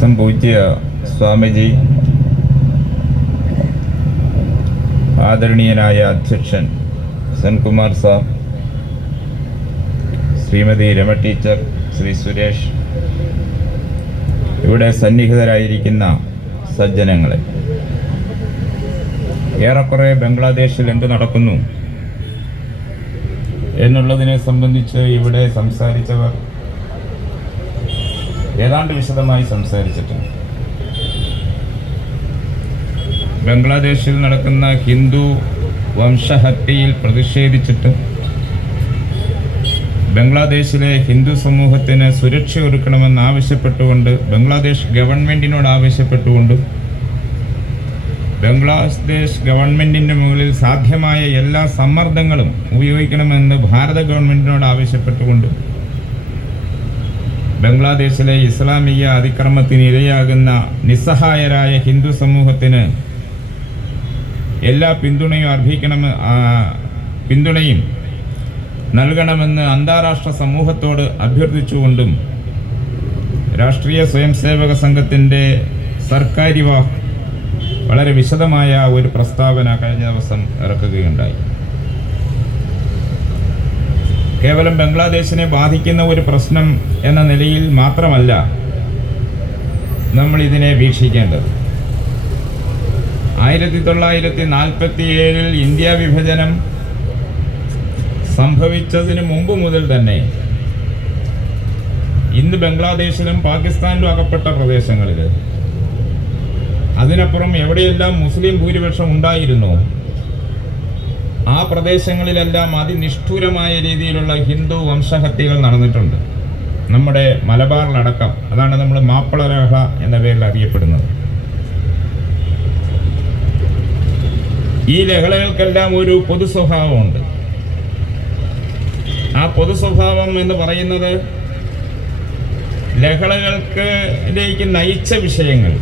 സംപൂജ്യ സ്വാമിജി, ആദരണീയനായ അധ്യക്ഷൻ Senkumar sir, Shrimati Rama teacher, Shri Suresh, ഇവിടെ സന്നിഹിതരായിരിക്കുന്ന സജ്ജനങ്ങളെ, ഏറെക്കുറെ ബംഗ്ലാദേശിൽ എന്ത് നടക്കുന്നു എന്നുള്ളതിനെ സംബന്ധിച്ച് ഇവിടെ സംസാരിച്ചവർ ഏതാണ്ട് വിശദമായി സംസാരിച്ചിട്ടുണ്ട്. ബംഗ്ലാദേശിൽ നടക്കുന്ന ഹിന്ദു വംശഹത്യയിൽ പ്രതിഷേധിച്ചിട്ട് ബംഗ്ലാദേശിലെ ഹിന്ദു സമൂഹത്തിന് സുരക്ഷ ഒരുക്കണമെന്ന് ആവശ്യപ്പെട്ടുകൊണ്ട്, ബംഗ്ലാദേശ് ഗവൺമെൻറ്റിനോട് ആവശ്യപ്പെട്ടുകൊണ്ട്, ബംഗ്ലാദേശ് ഗവൺമെൻറ്റിൻ്റെ മുകളിൽ സാധ്യമായ എല്ലാ സമ്മർദ്ദങ്ങളും ഉപയോഗിക്കണമെന്ന് ഭാരത ഗവൺമെൻറ്റിനോട് ആവശ്യപ്പെട്ടുകൊണ്ട്, ബംഗ്ലാദേശിലെ ഇസ്ലാമിക അതിക്രമത്തിന് ഇരയാകുന്ന നിസ്സഹായരായ ഹിന്ദു സമൂഹത്തിന് എല്ലാ പിന്തുണയും നൽകണമെന്ന് അന്താരാഷ്ട്ര സമൂഹത്തോട് അഭ്യർത്ഥിച്ചുകൊണ്ടും രാഷ്ട്രീയ സ്വയംസേവക സംഘത്തിൻ്റെ സർക്കാരിവ വളരെ വിശദമായ ഒരു പ്രസ്താവന കഴിഞ്ഞ ദിവസം ഇറക്കുകയുണ്ടായി. കേവലം ബംഗ്ലാദേശിനെ ബാധിക്കുന്ന ഒരു പ്രശ്നം എന്ന നിലയിൽ മാത്രമല്ല നമ്മൾ ഇതിനെ വീക്ഷിക്കേണ്ടത്. 1947 ഇന്ത്യ വിഭജനം സംഭവിച്ചതിന് മുമ്പ് മുതൽ തന്നെ ഇന്ന് ബംഗ്ലാദേശിലും പാകിസ്ഥാനിലും അകപ്പെട്ട പ്രദേശങ്ങളിൽ, അതിനപ്പുറം എവിടെയെല്ലാം മുസ്ലിം ഭൂരിപക്ഷം ഉണ്ടായിരുന്നോ ആ പ്രദേശങ്ങളിലെല്ലാം അതിനിഷ്ഠൂരമായ രീതിയിലുള്ള ഹിന്ദു വംശഹത്യകൾ നടന്നിട്ടുണ്ട്. നമ്മുടെ മലബാറിലടക്കം. അതാണ് നമ്മൾ മാപ്പിളരേഖ എന്ന പേരിൽ അറിയപ്പെടുന്നത്. ഈ ലഹളകൾക്കെല്ലാം ഒരു പൊതു സ്വഭാവമുണ്ട്. ആ പൊതു സ്വഭാവം എന്ന് പറയുന്നത് ലഹളകൾക്കിലേക്ക് നയിച്ച വിഷയങ്ങൾ,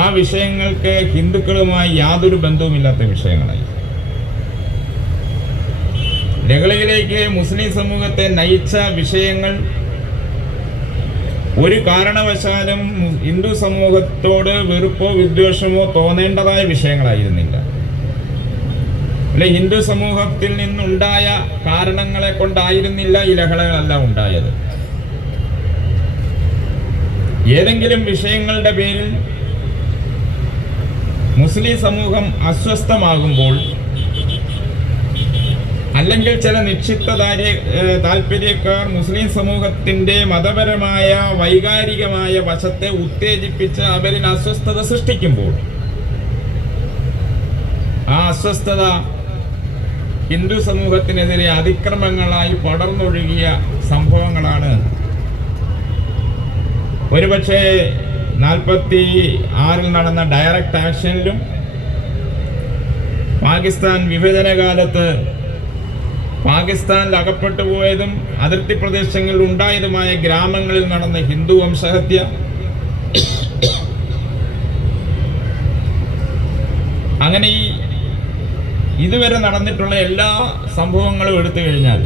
ആ വിഷയങ്ങൾക്ക് ഹിന്ദുക്കളുമായി യാതൊരു ബന്ധവുമില്ലാത്ത വിഷയങ്ങളായി. ലഹളയിലേക്ക് മുസ്ലിം സമൂഹത്തെ നയിച്ച വിഷയങ്ങൾ ഒരു കാരണവശാലും ഹിന്ദു സമൂഹത്തോട് വെറുപ്പോ വിദ്വേഷമോ തോന്നേണ്ടതായ വിഷയങ്ങളായിരുന്നില്ല. അല്ലെ, ഹിന്ദു സമൂഹത്തിൽ നിന്നുണ്ടായ കാരണങ്ങളെ കൊണ്ടായിരുന്നില്ല ഈ ലഹളകളെല്ലാം ഉണ്ടായത്. ഏതെങ്കിലും വിഷയങ്ങളുടെ പേരിൽ മുസ്ലിം സമൂഹം അസ്വസ്ഥമാകുമ്പോൾ, അല്ലെങ്കിൽ ചില നിക്ഷിപ്ത താല്പര്യക്കാർ മുസ്ലിം സമൂഹത്തിൻ്റെ മതപരമായ വൈകാരികമായ വശത്തെ ഉത്തേജിപ്പിച്ച് അവരിൽ അസ്വസ്ഥത സൃഷ്ടിക്കുമ്പോൾ, ആ അസ്വസ്ഥത ഹിന്ദു സമൂഹത്തിനെതിരെ അതിക്രമങ്ങളായി പടർന്നൊഴുകിയ സംഭവങ്ങളാണ്. ഒരുപക്ഷെ 1946 നടന്ന ഡയറക്റ്റ് ആക്ഷനിലും പാകിസ്ഥാൻ വിഭജനകാലത്ത് പാകിസ്ഥാനിൽ അകപ്പെട്ടു പോയതും അതിർത്തി പ്രദേശങ്ങളിൽ ഉണ്ടായതുമായ ഗ്രാമങ്ങളിൽ നടന്ന ഹിന്ദു വംശഹത്യ, അങ്ങനെ ഇതുവരെ നടന്നിട്ടുള്ള എല്ലാ സംഭവങ്ങളും എടുത്തു കഴിഞ്ഞാൽ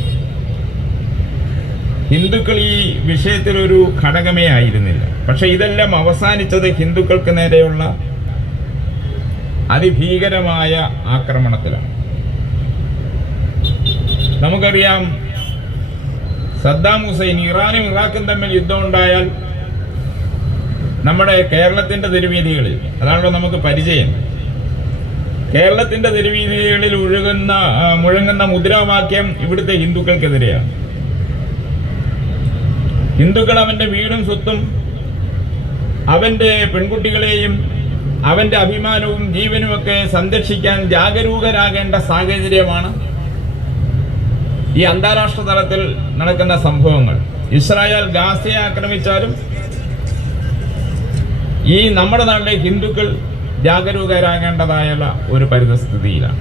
ഹിന്ദുക്കൾ ഈ വിഷയത്തിലൊരു ഘടകമേ ആയിരുന്നില്ല. പക്ഷെ ഇതെല്ലാം അവസാനിച്ചത് ഹിന്ദുക്കൾക്ക് നേരെയുള്ള അതിഭീകരമായ ആക്രമണത്തിലാണ്. നമുക്കറിയാം, സദ്ദാം ഹുസൈൻ, ഇറാനും ഇറാഖും തമ്മിൽ യുദ്ധമുണ്ടായാൽ നമ്മുടെ കേരളത്തിൻ്റെ തെരുവീഥികളിൽ, അതാണല്ലോ നമുക്ക് പരിചയം, കേരളത്തിൻ്റെ തെരുവീഥികളിൽ മുഴങ്ങുന്ന മുദ്രാവാക്യം ഇവിടുത്തെ ഹിന്ദുക്കൾക്കെതിരെയാണ്. ഹിന്ദുക്കൾ അവൻ്റെ വീടും സ്വത്തും അവൻ്റെ പെൺകുട്ടികളെയും അവൻ്റെ അഭിമാനവും ജീവനുമൊക്കെ സംരക്ഷിക്കാൻ ജാഗരൂകരാകേണ്ട സാഹചര്യമാണ് ഈ അന്താരാഷ്ട്ര തലത്തിൽ നടക്കുന്ന സംഭവങ്ങൾ. ഇസ്രായേൽ ഗാസയെ ആക്രമിച്ചാലും ഈ നമ്മുടെ നാട്ടിലെ ഹിന്ദുക്കൾ ജാഗരൂകരാകേണ്ടതായുള്ള ഒരു പരിതസ്ഥിതിയിലാണ്.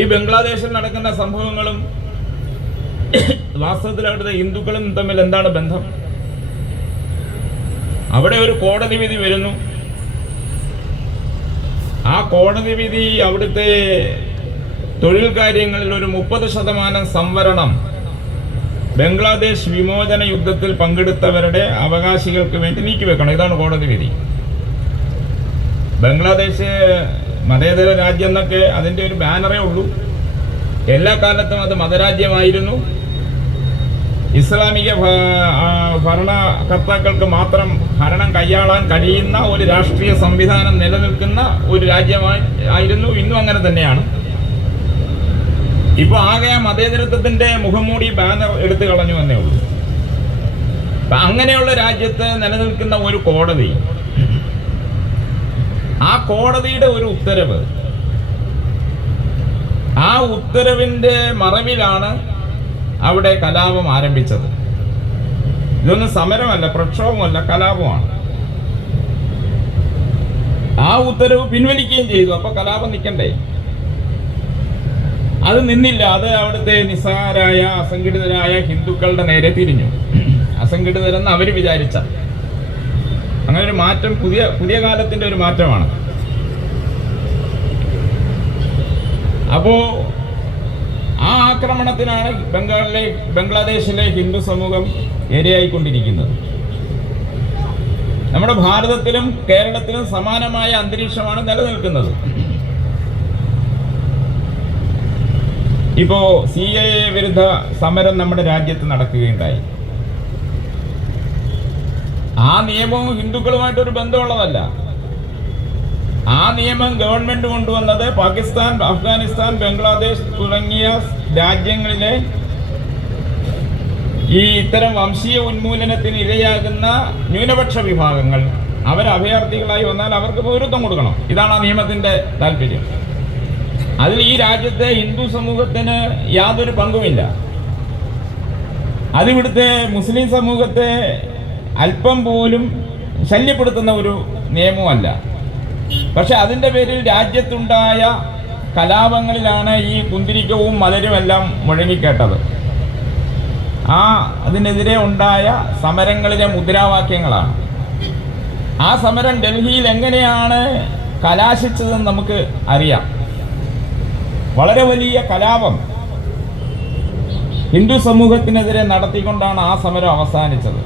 ഈ ബംഗ്ലാദേശിൽ നടക്കുന്ന സംഭവങ്ങളും വാസ്തവത്തിൽ അവിടുത്തെ ഹിന്ദുക്കളും തമ്മിൽ എന്താണ് ബന്ധം? അവിടെ ഒരു കോടതി വിധി വരുന്നു. ആ കോടതി വിധി അവിടുത്തെ തൊഴിൽ കാര്യങ്ങളിൽ ഒരു 30% സംവരണം ബംഗ്ലാദേശ് വിമോചന യുദ്ധത്തിൽ പങ്കെടുത്തവരുടെ അവകാശികൾക്ക് വേണ്ടി നീക്കിവെക്കണം. ഇതാണ് കോടതി വിധി. ബംഗ്ലാദേശ് മതേതര രാജ്യം എന്നൊക്കെ അതിൻ്റെ ഒരു ബാനറേ ഉള്ളൂ. എല്ലാ കാലത്തും അത് മതരാജ്യമായിരുന്നു. ഇസ്ലാമിക ഭരണകർത്താക്കൾക്ക് മാത്രം ഭരണം കൈയാളാൻ കഴിയുന്ന ഒരു രാഷ്ട്രീയ സംവിധാനം നിലനിൽക്കുന്ന ഒരു രാജ്യമായിരുന്നു. ഇന്നും അങ്ങനെ തന്നെയാണ്. ഇപ്പോൾ ആകെ മതേതരത്വത്തിൻ്റെ മുഖംമൂടി ബാനർ എടുത്തു കളഞ്ഞു എന്നേ ഉള്ളൂ. അപ്പം അങ്ങനെയുള്ള രാജ്യത്ത് നിലനിൽക്കുന്ന ഒരു കോടതി, ആ കോടതിയുടെ ഒരു ഉത്തരവ്, ആ ഉത്തരവിൻ്റെ മറവിലാണ് അവിടെ കലാപം ആരംഭിച്ചത്. ഇതൊന്നും സമരമല്ല, പ്രക്ഷോഭമല്ല, കലാപമാണ്. ആ ഉത്തരവ് പിൻവലിക്കുകയും ചെയ്തു. അപ്പോൾ കലാപം നിൽക്കണ്ടേ? അത് നിന്നില്ല. അത് അവിടുത്തെ നിസ്സഹാരായ അസംഘടിതരായ ഹിന്ദുക്കളുടെ നേരെ തിരിഞ്ഞു. അസംഘടിതരെന്ന് അവർ വിചാരിച്ച അങ്ങനെ ഒരു മാറ്റം പുതിയ കാലത്തിൻ്റെ ഒരു മാറ്റമാണ്. അപ്പോൾ ആ ആക്രമണത്തിനാണ് ബംഗ്ലാദേശിലെ ഹിന്ദു സമൂഹം ഇരയായിക്കൊണ്ടിരിക്കുന്നത്. നമ്മുടെ ഭാരതത്തിലും കേരളത്തിലും സമാനമായ അന്തരീക്ഷമാണ് നിലനിൽക്കുന്നത്. ഇപ്പോൾ CAA വിരുദ്ധ സമരം നമ്മുടെ രാജ്യത്ത് നടക്കുകയുണ്ടായി. ആ നിയമവും ഹിന്ദുക്കളുമായിട്ടൊരു ബന്ധമുള്ളതല്ല. ആ നിയമം ഗവൺമെന്റ് കൊണ്ടുവന്നത് പാകിസ്ഥാൻ, അഫ്ഗാനിസ്ഥാൻ, ബംഗ്ലാദേശ് തുടങ്ങിയ രാജ്യങ്ങളിലെ ഈ ഇത്തരം വംശീയ ഉന്മൂലനത്തിന് ഇരയാകുന്ന ന്യൂനപക്ഷ വിഭാഗങ്ങൾ അവർ അഭയാർത്ഥികളായി വന്നാൽ അവർക്ക് പൗരത്വം കൊടുക്കണം. ഇതാണ് ആ നിയമത്തിന്റെ താല്പര്യം. അതിൽ ഈ രാജ്യത്തെ ഹിന്ദു സമൂഹത്തിന് യാതൊരു പങ്കുമില്ല. അതിവിടുത്തെ മുസ്ലിം സമൂഹത്തെ അല്പം പോലും ശല്യപ്പെടുത്തുന്ന ഒരു നിയമമല്ല. പക്ഷെ അതിൻ്റെ പേരിൽ രാജ്യത്തുണ്ടായ കലാപങ്ങളിലാണ് ഈ കുന്തിരിക്കവും മലരുമെല്ലാം മുഴങ്ങിക്കേട്ടത്. അതിനെതിരെ ഉണ്ടായ സമരങ്ങളിലെ മുദ്രാവാക്യങ്ങളാണ്. ആ സമരം ഡൽഹിയിൽ എങ്ങനെയാണ് കലാശിച്ചതെന്ന് നമുക്ക് അറിയാം. വളരെ വലിയ കലാപം ഹിന്ദു സമൂഹത്തിനെതിരെ നടത്തിക്കൊണ്ടാണ് ആ സമരം അവസാനിച്ചത്.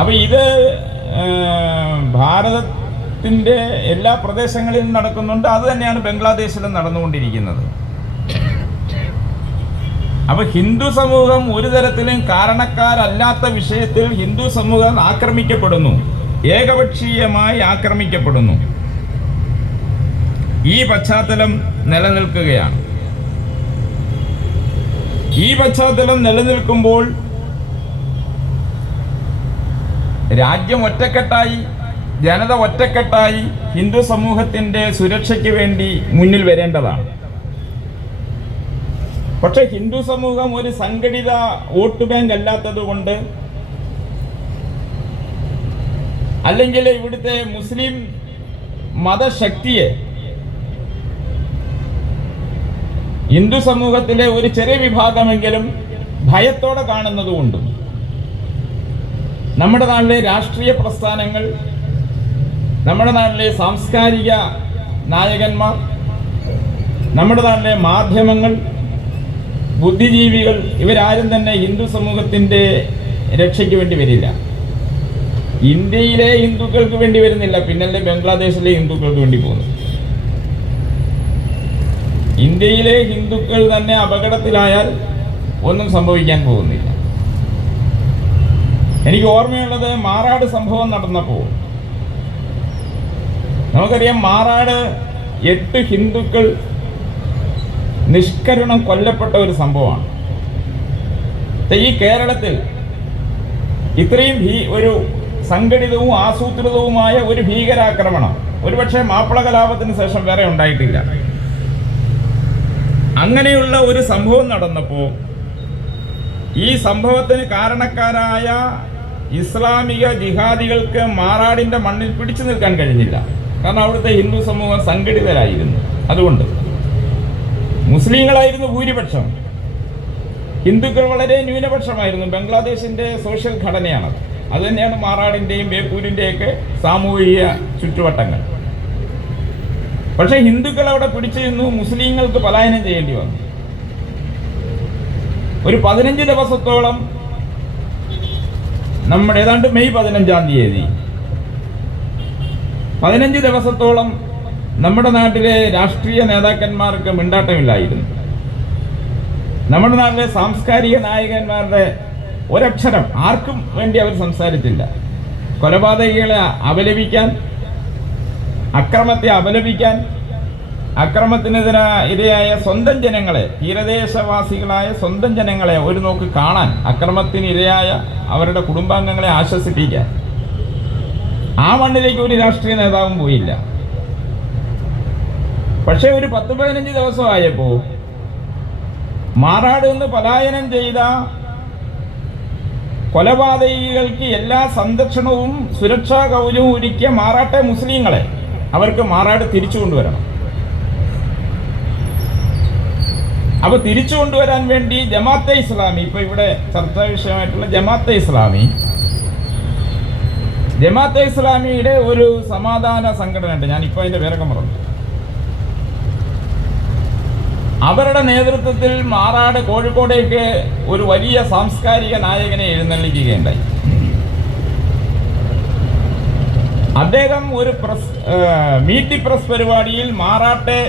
അപ്പോൾ ഇത് ഭാരതത്തിൻ്റെ എല്ലാ പ്രദേശങ്ങളിലും നടക്കുന്നുണ്ട്. അത് തന്നെയാണ് ബംഗ്ലാദേശിലും നടന്നുകൊണ്ടിരിക്കുന്നത്. അപ്പോൾ ഹിന്ദു സമൂഹം ഒരു തരത്തിലും കാരണക്കാരല്ലാത്ത വിഷയത്തിൽ ഹിന്ദു സമൂഹം ആക്രമിക്കപ്പെടുന്നു, ഏകപക്ഷീയമായി ആക്രമിക്കപ്പെടുന്നു. ഈ പശ്ചാത്തലം നിലനിൽക്കുകയാണ്. ഈ പശ്ചാത്തലം നിലനിൽക്കുമ്പോൾ രാജ്യം ഒറ്റക്കെട്ടായി, ജനത ഒറ്റക്കെട്ടായി ഹിന്ദു സമൂഹത്തിൻ്റെ സുരക്ഷയ്ക്ക് വേണ്ടി മുന്നിൽ വരേണ്ടതാണ്. പക്ഷെ ഹിന്ദു സമൂഹം ഒരു സംഘടിത വോട്ട് ബാങ്ക് അല്ലാത്തത് കൊണ്ട്, അല്ലെങ്കിൽ ഇവിടുത്തെ മുസ്ലിം മതശക്തിയെ ഹിന്ദു സമൂഹത്തിലെ ഒരു ചെറിയ വിഭാഗമെങ്കിലും ഭയത്തോടെ കാണുന്നതുകൊണ്ടും നമ്മുടെ നാട്ടിലെ രാഷ്ട്രീയ പ്രസ്ഥാനങ്ങൾ, നമ്മുടെ നാട്ടിലെ സാംസ്കാരിക നായകന്മാർ, നമ്മുടെ നാട്ടിലെ മാധ്യമങ്ങൾ, ബുദ്ധിജീവികൾ ഇവരാരും തന്നെ ഹിന്ദു സമൂഹത്തിൻ്റെ രക്ഷയ്ക്ക് വേണ്ടി വരില്ല. ഇന്ത്യയിലെ ഹിന്ദുക്കൾക്ക് വേണ്ടി വരുന്നില്ല, പിന്നല്ലേ ബംഗ്ലാദേശിലെ ഹിന്ദുക്കൾക്ക് വേണ്ടി പോകുന്നു. ഇന്ത്യയിലെ ഹിന്ദുക്കൾ തന്നെ അപകടത്തിലായാൽ ഒന്നും സംഭവിക്കാൻ പോകുന്നില്ല. എനിക്ക് ഓർമ്മയുള്ളത് മാറാട് സംഭവം നടന്നപ്പോൾ, നമുക്കറിയാം മാറാട് 8 ഹിന്ദുക്കൾ നിഷ്കരുണം കൊല്ലപ്പെട്ട ഒരു സംഭവമാണ്. ഈ കേരളത്തിൽ ഇത്രയും ഒരു സംഘടിതവും ആസൂത്രിതവുമായ ഒരു ഭീകരാക്രമണം ഒരുപക്ഷെ മാപ്പിള കലാപത്തിന് ശേഷം വേറെ ഉണ്ടായിട്ടില്ല. അങ്ങനെയുള്ള ഒരു സംഭവം നടന്നപ്പോൾ ഈ സംഭവത്തിന് കാരണക്കാരായ ഇസ്ലാമിക ജിഹാദികൾക്ക് മാറാടിൻ്റെ മണ്ണിൽ പിടിച്ചു നിൽക്കാൻ കഴിഞ്ഞില്ല. കാരണം അവിടുത്തെ ഹിന്ദു സമൂഹം സംഘടിതരായിരുന്നു. അതുകൊണ്ട് മുസ്ലിങ്ങളായിരുന്നു ഭൂരിപക്ഷം, ഹിന്ദുക്കൾ വളരെ ന്യൂനപക്ഷമായിരുന്നു. ബംഗ്ലാദേശിൻ്റെ സോഷ്യൽ ഘടനയാണത്. അതുതന്നെയാണ് മാറാടിൻ്റെയും ബേപ്പൂരിൻ്റെയൊക്കെ സാമൂഹിക ചുറ്റുവട്ടങ്ങൾ. പക്ഷേ ഹിന്ദുക്കൾ അവിടെ പിടിച്ചു നിന്നു, മുസ്ലിങ്ങൾക്ക് പലായനം ചെയ്യേണ്ടി വന്നു. ഒരു 15 ദിവസത്തോളം നമ്മുടെ ഏതാണ്ട് മെയ് 15-ാം തീയതി 15 ദിവസത്തോളം നമ്മുടെ നാട്ടിലെ രാഷ്ട്രീയ നേതാക്കന്മാർക്ക് മിണ്ടാട്ടമില്ലായിരുന്നു. നമ്മുടെ നാട്ടിലെ സാംസ്കാരിക നായകന്മാരുടെ ഒരക്ഷരം ആർക്കും വേണ്ടി അവർ സംസാരിച്ചില്ല. കൊലപാതകികളെ അപലപിക്കാൻ, അക്രമത്തെ അപലപിക്കാൻ, അക്രമത്തിനെതിരായ സ്വന്തം ജനങ്ങളെ, തീരദേശവാസികളായ സ്വന്തം ജനങ്ങളെ ഒരു നോക്ക് കാണാൻ, അക്രമത്തിനിരയായ അവരുടെ കുടുംബാംഗങ്ങളെ ആശ്വസിപ്പിക്കാൻ ആ മണ്ണിലേക്ക് ഒരു രാഷ്ട്രീയ നേതാവും പോയില്ല. പക്ഷേ ഒരു 10-15 ദിവസമായപ്പോൾ മാറാട് നിന്ന് പലായനം ചെയ്ത കൊലപാതകികൾക്ക് എല്ലാ സംരക്ഷണവും സുരക്ഷാ കവചവും ഒരുക്കിയ മാറാട്ടെ മുസ്ലിങ്ങളെ അവർക്ക് മാറാട് തിരിച്ചു കൊണ്ടുവരണം. അപ്പോൾ തിരിച്ചു കൊണ്ടുവരാൻ വേണ്ടി ജമാഅത്തെ ഇസ്ലാമി, ഇപ്പോൾ ഇവിടെ ചർച്ചാ വിഷയമായിട്ടുള്ള ജമാഅത്തെ ഇസ്ലാമിയുടെ ഒരു സമാധാന സംഘടന ഉണ്ട്. ഞാനിപ്പോൾ അതിൻ്റെ പേരൊക്കെ മറന്നു. അവരുടെ നേതൃത്വത്തിൽ മാറാട് കോഴിക്കോടേക്ക് ഒരു വലിയ സാംസ്കാരിക നായകനെ എഴുന്നള്ളിക്കുകയുണ്ടായി. അദ്ദേഹം ഒരു മീറ്റ് പ്രസ് പരിപാടിയിൽ മാറാട്ടെ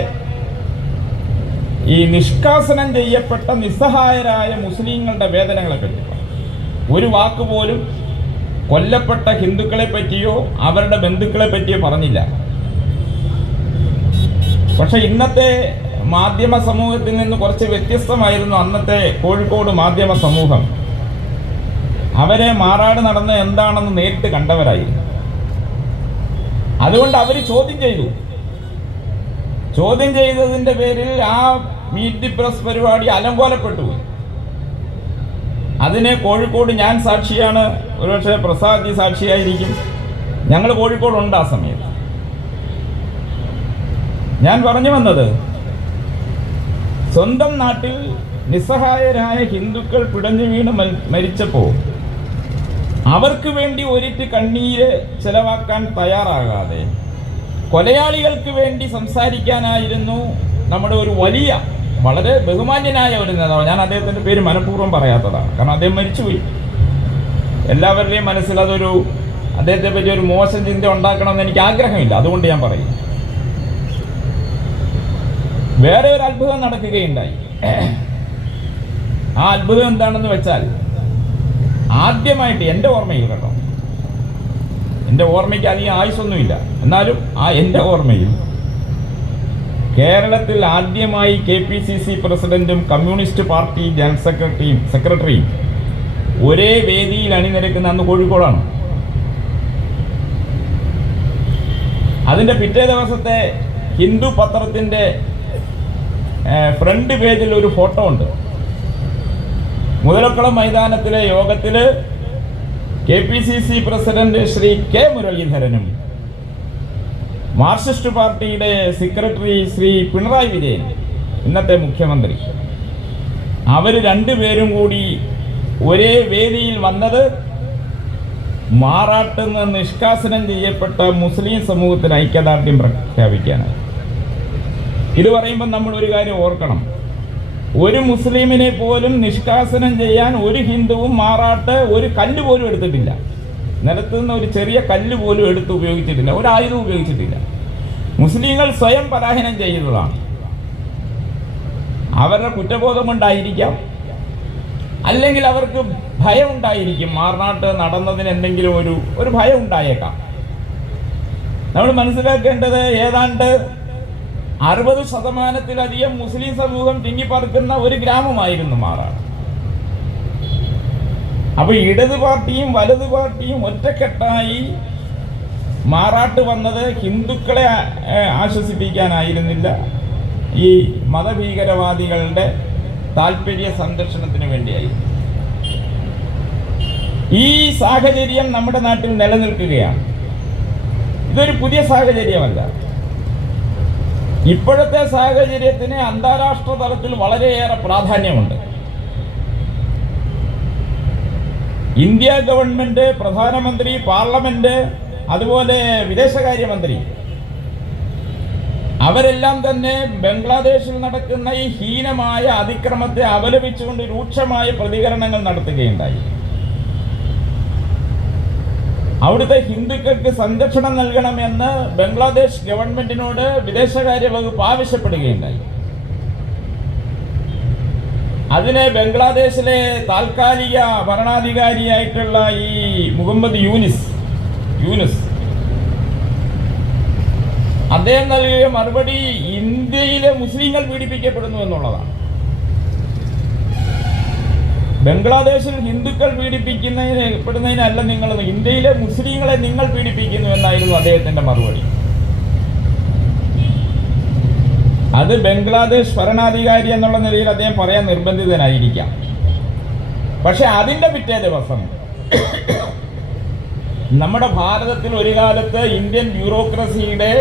ഈ നിഷ്കാസനം ചെയ്യപ്പെട്ട നിസ്സഹായരായ മുസ്ലിങ്ങളുടെ വേദനകളെ പറ്റി ഒരു വാക്കുപോലും കൊല്ലപ്പെട്ട ഹിന്ദുക്കളെ പറ്റിയോ അവരുടെ ബന്ധുക്കളെ പറ്റിയോ പറഞ്ഞില്ല. പക്ഷെ ഇന്നത്തെ മാധ്യമ സമൂഹത്തിൽ നിന്ന് കുറച്ച് വ്യത്യസ്തമായിരുന്നു അന്നത്തെ കോഴിക്കോട് മാധ്യമ സമൂഹം. അവരെ മാറാട് നടന്ന് എന്താണെന്ന് നേരിട്ട് കണ്ടവരായിരുന്നു. അതുകൊണ്ട് അവർ ചോദ്യം ചെയ്തതിൻ്റെ പേരിൽ ആ മീറ്റ് പ്രസ് പരിപാടി അലങ്കോലപ്പെട്ടു. അതിനെ കോഴിക്കോട് ഞാൻ സാക്ഷിയാണ്, ഒരുപക്ഷെ പ്രസാദ് സാക്ഷിയായിരിക്കും. ഞങ്ങൾ കോഴിക്കോടുണ്ട് ആ സമയത്ത്. ഞാൻ പറഞ്ഞു വന്നത്, സ്വന്തം നാട്ടിൽ നിസ്സഹായരായ ഹിന്ദുക്കൾ പിടഞ്ഞു വീണ് മരിച്ചപ്പോൾ അവർക്ക് വേണ്ടി ഒരിറ്റ് കണ്ണീര് ചെലവാക്കാൻ തയ്യാറാകാതെ കൊലയാളികൾക്ക് വേണ്ടി സംസാരിക്കാനായിരുന്നു നമ്മുടെ ഒരു വലിയ, വളരെ ബഹുമാന്യനായ ഒരു നേതാവ്. ഞാൻ അദ്ദേഹത്തിൻ്റെ പേര് മനഃപൂർവ്വം പറയാത്തതാണ്, കാരണം അദ്ദേഹം മരിച്ചുപോയി. എല്ലാവരുടെയും മനസ്സിൽ അദ്ദേഹത്തെ പറ്റി ഒരു മോശം ചിന്ത ഉണ്ടാക്കണമെന്ന് എനിക്ക് ആഗ്രഹമില്ല, അതുകൊണ്ട് ഞാൻ പറയും. വേറെ ഒരു അത്ഭുതം നടക്കുകയുണ്ടായി. ആ അത്ഭുതം എന്താണെന്ന് വെച്ചാൽ, ആദ്യമായിട്ട് എൻ്റെ ഓർമ്മയിൽ, കേട്ടോ, എൻ്റെ ഓർമ്മയ്ക്ക് അധികം ആയുസൊന്നുമില്ല, എന്നാലും എൻ്റെ ഓർമ്മയിൽ കേരളത്തിൽ ആദ്യമായി KPCC പ്രസിഡന്റും കമ്മ്യൂണിസ്റ്റ് പാർട്ടി ജനറൽ സെക്രട്ടറിയും ഒരേ വേദിയിൽ അണിനിരക്കുന്ന അന്ന് കോഴിക്കോടാണ്. അതിൻ്റെ പിറ്റേ ദിവസത്തെ ഹിന്ദു പത്രത്തിൻ്റെ ഫ്രണ്ട് പേജിൽ ഒരു ഫോട്ടോ ഉണ്ട്. മുതലക്കുളം മൈതാനത്തിലെ യോഗത്തിൽ KPCC പ്രസിഡന്റ് ശ്രീ K മുരളീധരനും മാർക്സിസ്റ്റ് പാർട്ടിയുടെ സെക്രട്ടറി ശ്രീ പിണറായി വിജയൻ, ഇന്നത്തെ മുഖ്യമന്ത്രി, അവർ രണ്ടുപേരും കൂടി ഒരേ വേദിയിൽ വന്നത് മാറാട്ടിൽ നിന്ന് നിഷ്കാസനം ചെയ്യപ്പെട്ട മുസ്ലിം സമൂഹത്തിന് ഐക്യദാർഢ്യം പ്രഖ്യാപിക്കാനായി. ഇത് പറയുമ്പോൾ നമ്മൾ ഒരു കാര്യം ഓർക്കണം, ഒരു മുസ്ലിമിനെ പോലും നിഷ്കാസനം ചെയ്യാൻ ഒരു ഹിന്ദുവും മാറാട്ട് ഒരു കല്ല് പോലും എടുത്തിട്ടില്ല. നിലത്ത് നിന്ന് ഒരു ചെറിയ കല്ല് പോലും എടുത്ത് ഉപയോഗിച്ചിട്ടില്ല, ഒരു ആയുധം ഉപയോഗിച്ചിട്ടില്ല. മുസ്ലിങ്ങൾ സ്വയം പലായനം ചെയ്തതാണ്. അവരുടെ കുറ്റബോധം കൊണ്ടായിരിക്കാം, അല്ലെങ്കിൽ അവർക്ക് ഭയം ഉണ്ടായിരിക്കും. മാറാട്ട് നടന്നതിന് എന്തെങ്കിലും ഒരു ഭയം ഉണ്ടായേക്കാം. നമ്മൾ മനസ്സിലാക്കേണ്ടത്, ഏതാണ്ട് 60% മുസ്ലിം സമൂഹം തിങ്ങിപ്പറക്കുന്ന ഒരു ഗ്രാമമായിരുന്നു മാറാട്. അപ്പോൾ ഇടത് പാർട്ടിയും വലത് പാർട്ടിയും ഒറ്റക്കെട്ടായി മാറാട്ട് വന്നത് ഹിന്ദുക്കളെ ആശ്വസിപ്പിക്കാനായിരുന്നില്ല, ഈ മതഭീകരവാദികളുടെ താല്പര്യ സംരക്ഷണത്തിന് വേണ്ടിയായിരുന്നു. ഈ സാഹചര്യം നമ്മുടെ നാട്ടിൽ നിലനിൽക്കുകയാണ്. ഇതൊരു പുതിയ സാഹചര്യമല്ല. ഇപ്പോഴത്തെ സാഹചര്യത്തിന് അന്താരാഷ്ട്ര തലത്തിൽ വളരെയേറെ പ്രാധാന്യമുണ്ട്. ഇന്ത്യ ഗവൺമെന്റ്, പ്രധാനമന്ത്രി, പാർലമെന്റ്, അതുപോലെ വിദേശകാര്യമന്ത്രി അവരെല്ലാം തന്നെ ബംഗ്ലാദേശിൽ നടക്കുന്ന ഈ ഹീനമായ അതിക്രമത്തെ അപലപിച്ചുകൊണ്ട് രൂക്ഷമായ പ്രതികരണങ്ങൾ നടത്തുകയുണ്ടായി. അവിടുത്തെ ഹിന്ദുക്കൾക്ക് സംരക്ഷണം നൽകണമെന്ന് ബംഗ്ലാദേശ് ഗവൺമെന്റിനോട് വിദേശകാര്യ വകുപ്പ് ആവശ്യപ്പെടുകയുണ്ടായി. അതിനെ ബംഗ്ലാദേശിലെ താൽക്കാലിക ഭരണാധികാരിയായിട്ടുള്ള ഈ മുഹമ്മദ് യൂനിസ് അദ്ദേഹം നൽകിയ മറുപടി ഇന്ത്യയിലെ മുസ്ലിങ്ങൾ പീഡിപ്പിക്കപ്പെടുന്നു എന്നുള്ളതാണ്. ബംഗ്ലാദേശിൽ ഹിന്ദുക്കൾ പീഡിപ്പിക്കപ്പെടുന്നതിനല്ല നിങ്ങൾ, ഇന്ത്യയിലെ മുസ്ലിങ്ങളെ നിങ്ങൾ പീഡിപ്പിക്കുന്നു എന്നായിരുന്നു അദ്ദേഹത്തിന്റെ മറുപടി. അത് ബംഗ്ലാദേശ് ഭരണാധികാരി എന്നുള്ള നിലയിൽ അദ്ദേഹം പറയാൻ നിർബന്ധിതനായിരിക്കാം. പക്ഷെ അതിന്റെ പിറ്റേ ദിവസം നമ്മുടെ ഭാരതത്തിൽ ഒരു കാലത്ത് ഇന്ത്യൻ ബ്യൂറോക്രസിയുടെ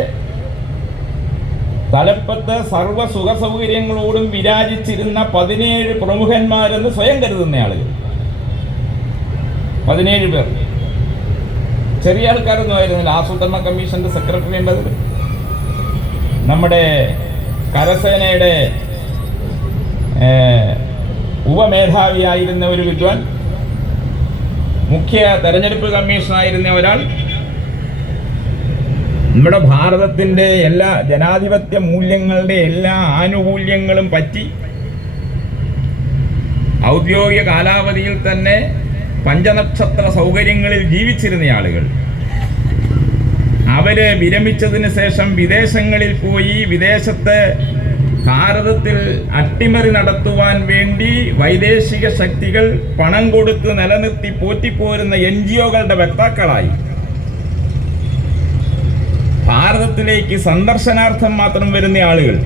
തലപ്പത്ത് സർവ്വ സുഖ സൗകര്യങ്ങളോടും വിരാജിച്ചിരുന്ന 17 പ്രമുഖന്മാരെന്ന് സ്വയം കരുതുന്ന ആളുകൾ, 17 പേർ, ചെറിയ ആൾക്കാരൊന്നും ആയിരുന്നില്ല. ആസൂത്രണ കമ്മീഷന്റെ സെക്രട്ടറി ഉണ്ടത്, നമ്മുടെ കരസേനയുടെ ഉപമേധാവിയായിരുന്ന ഒരു വിദ്വാൻ, മുഖ്യ തെരഞ്ഞെടുപ്പ് കമ്മീഷണറായിരുന്ന ഒരാൾ, നമ്മുടെ ഭാരതത്തിൻ്റെ എല്ലാ ജനാധിപത്യ മൂല്യങ്ങളുടെ എല്ലാ ആനുകൂല്യങ്ങളും പറ്റി ഔദ്യോഗിക കാലാവധിയിൽ തന്നെ പഞ്ചനക്ഷത്ര സൗകര്യങ്ങളിൽ ജീവിച്ചിരുന്ന ആളുകൾ, അവര് വിരമിച്ചതിന് ശേഷം വിദേശങ്ങളിൽ പോയി വിദേശത്ത് ഭാരതത്തിൽ അട്ടിമറി നടത്തുവാൻ വേണ്ടി വൈദേശിക ശക്തികൾ പണം കൊടുത്ത് നിലനിർത്തി പോറ്റിപ്പോരുന്ന NGOകളുടെ വക്താക്കളായി ഭാരതത്തിലേക്ക് സന്ദർശനാർത്ഥം മാത്രം വരുന്ന ആളുകൾ,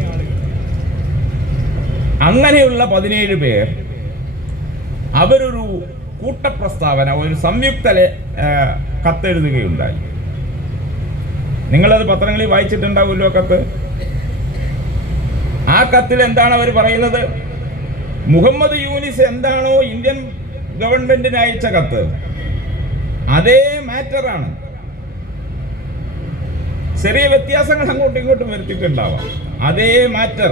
അങ്ങനെയുള്ള 17 പേർ അവരൊരു കൂട്ടപ്രസ്താവന, ഒരു സംയുക്ത കത്തെഴുതുകയുണ്ടായി. നിങ്ങളത് പത്രങ്ങളിൽ വായിച്ചിട്ടുണ്ടാവുമല്ലോ കത്ത്. ആ കത്തിൽ എന്താണ് അവർ പറയുന്നത്? മുഹമ്മദ് യൂനിസ് എന്താണോ ഇന്ത്യൻ ഗവൺമെന്റിന് അയച്ച കത്ത്, അതേ മാറ്ററാണ്. ചെറിയ വ്യത്യാസങ്ങൾ അങ്ങോട്ടും ഇങ്ങോട്ടും വരുത്തിയിട്ടുണ്ടാവാം. അതേ മാറ്റർ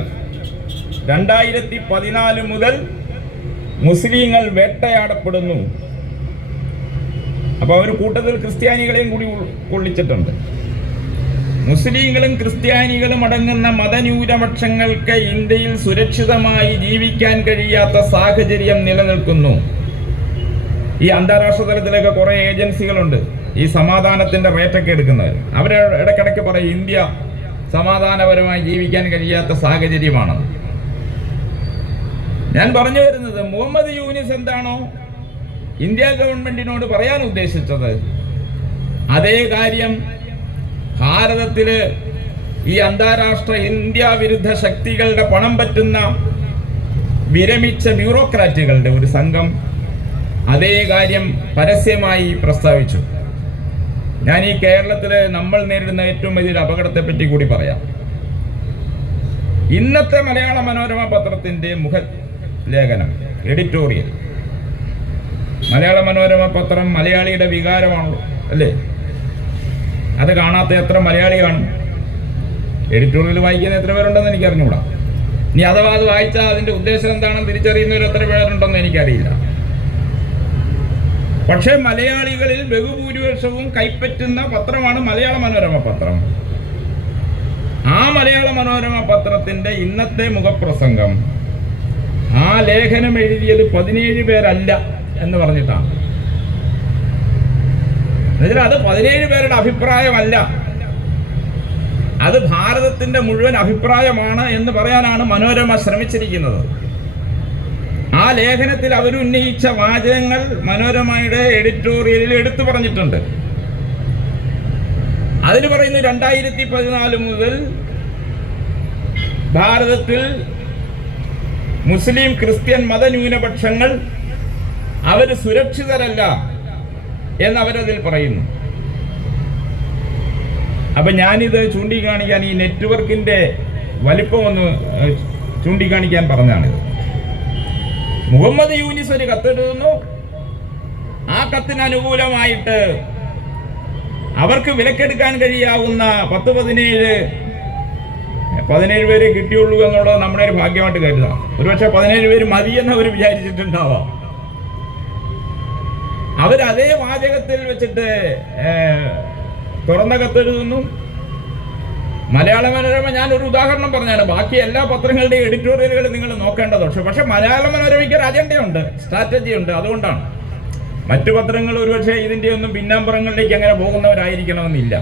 2014 മുതൽ മുസ്ലിങ്ങൾ വേട്ടയാടപ്പെടുന്നു. അപ്പോൾ അവർ കൂട്ടത്തിൽ ക്രിസ്ത്യാനികളെയും കൂടി കൊള്ളിച്ചിട്ടുണ്ട്. മുസ്ലിങ്ങളും ക്രിസ്ത്യാനികളും അടങ്ങുന്ന മതന്യൂനപക്ഷങ്ങൾക്ക് ഇന്ത്യയിൽ സുരക്ഷിതമായി ജീവിക്കാൻ കഴിയാത്ത സാഹചര്യം നിലനിൽക്കുന്നു. ഈ അന്താരാഷ്ട്ര തലത്തിലൊക്കെ കുറേ ഏജൻസികളുണ്ട് ഈ സമാധാനത്തിന്റെ റേറ്റൊക്കെ എടുക്കുന്നവർ. അവർ ഇടയ്ക്കിടയ്ക്ക് പറയും ഇന്ത്യ സമാധാനപരമായി ജീവിക്കാൻ കഴിയാത്ത സാഹചര്യമാണെന്ന്. ഞാൻ പറഞ്ഞു വരുന്നത്, മുഹമ്മദ് യൂനിസ് എന്താണോ ഇന്ത്യ ഗവൺമെന്റിനോട് പറയാൻ ഉദ്ദേശിച്ചത്, അതേ കാര്യം ഭാരതത്തില് ഈ അന്താരാഷ്ട്ര ഇന്ത്യ വിരുദ്ധ ശക്തികളുടെ പണം പറ്റുന്ന വിരമിച്ച ബ്യൂറോക്രാറ്റുകളുടെ ഒരു സംഘം അതേ കാര്യം പരസ്യമായി പ്രസ്താവിച്ചു. ഞാൻ ഈ കേരളത്തില് നമ്മൾ നേരിടുന്ന ഏറ്റവും വലിയൊരു അപകടത്തെപ്പറ്റി കൂടി പറയാം. ഇന്നത്തെ മലയാള മനോരമ പത്രത്തിന്റെ മുഖലേഖനം, എഡിറ്റോറിയൽ. മലയാള മനോരമ പത്രം മലയാളിയുടെ വികാരമാണല്ലോ, അല്ലേ? അത് കാണാത്ത എത്ര മലയാളി കാണും? എഡിറ്റോറിയൽ വായിക്കുന്ന എത്ര പേരുണ്ടെന്ന് എനിക്ക് അറിഞ്ഞുകൂടാ. ഇനി അഥവാ അത് വായിച്ചാൽ അതിന്റെ ഉദ്ദേശം എന്താണെന്ന് തിരിച്ചറിയുന്നവർ എത്ര പേരുണ്ടെന്ന് എനിക്കറിയില്ല. പക്ഷേ മലയാളികളിൽ ബഹുഭൂരിപക്ഷവും കൈപ്പറ്റുന്ന പത്രമാണ് മലയാള മനോരമ പത്രം. ആ മലയാള മനോരമ പത്രത്തിന്റെ ഇന്നത്തെ മുഖപ്രസംഗം, ആ ലേഖനം എഴുതിയത് 17 പേരല്ല എന്ന് പറഞ്ഞിട്ടാണ്. എന്നുവെച്ചാൽ അത് 17 പേരുടെ അഭിപ്രായമല്ല, അത് ഭാരതത്തിന്റെ മുഴുവൻ അഭിപ്രായമാണ് എന്ന് പറയാനാണ് മനോരമ ശ്രമിച്ചിരിക്കുന്നത്. ആ ലേഖനത്തിൽ അവരുന്നയിച്ച വാചകങ്ങൾ മനോരമയുടെ എഡിറ്റോറിയലിൽ എടുത്തു പറഞ്ഞിട്ടുണ്ട്. അതിൽ പറയുന്നു, 2014 മുതൽ ഭാരതത്തിൽ മുസ്ലിം ക്രിസ്ത്യൻ മതന്യൂനപക്ഷങ്ങൾ അവർ സുരക്ഷിതരല്ല എന്നവരതിൽ പറയുന്നു. അപ്പൊ ഞാനിത് ചൂണ്ടിക്കാണിക്കാൻ, ഈ നെറ്റ്വർക്കിന്റെ വലിപ്പം ഒന്ന് ചൂണ്ടിക്കാണിക്കാൻ പറഞ്ഞാണിത്. മുഹമ്മദ് യൂനിസ് ഒരു കത്തെഴുതുന്നു. ആ കത്തിന് അനുകൂലമായിട്ട് അവർക്ക് വിലക്കെടുക്കാൻ കഴിയാവുന്ന 10-17 17 പേരെ കിട്ടിയുള്ളൂ എന്നുള്ളത് നമ്മുടെ ഒരു ഭാഗ്യമായിട്ട് കരുതാം. ഒരുപക്ഷെ 17 പേര് മതിയെന്ന് അവർ വിചാരിച്ചിട്ടുണ്ടാവാം. അവരതേ വാചകത്തിൽ വെച്ചിട്ട് തുറന്ന കത്തെഴുതുന്നു. മലയാള മനോരമ, ഞാനൊരു ഉദാഹരണം പറഞ്ഞാണ്, ബാക്കി എല്ലാ പത്രങ്ങളുടെയും എഡിറ്റോറിയലുകൾ നിങ്ങൾ നോക്കേണ്ടത്. പക്ഷെ മലയാള മനോരമയ്ക്ക് ഒരു അജണ്ടയുണ്ട്, സ്ട്രാറ്റജി ഉണ്ട്. അതുകൊണ്ടാണ് മറ്റു പത്രങ്ങൾ ഒരുപക്ഷെ ഇതിൻ്റെ ഒന്നും പിന്നാമ്പുറങ്ങളിലേക്ക് അങ്ങനെ പോകുന്നവരായിരിക്കണമെന്നില്ല.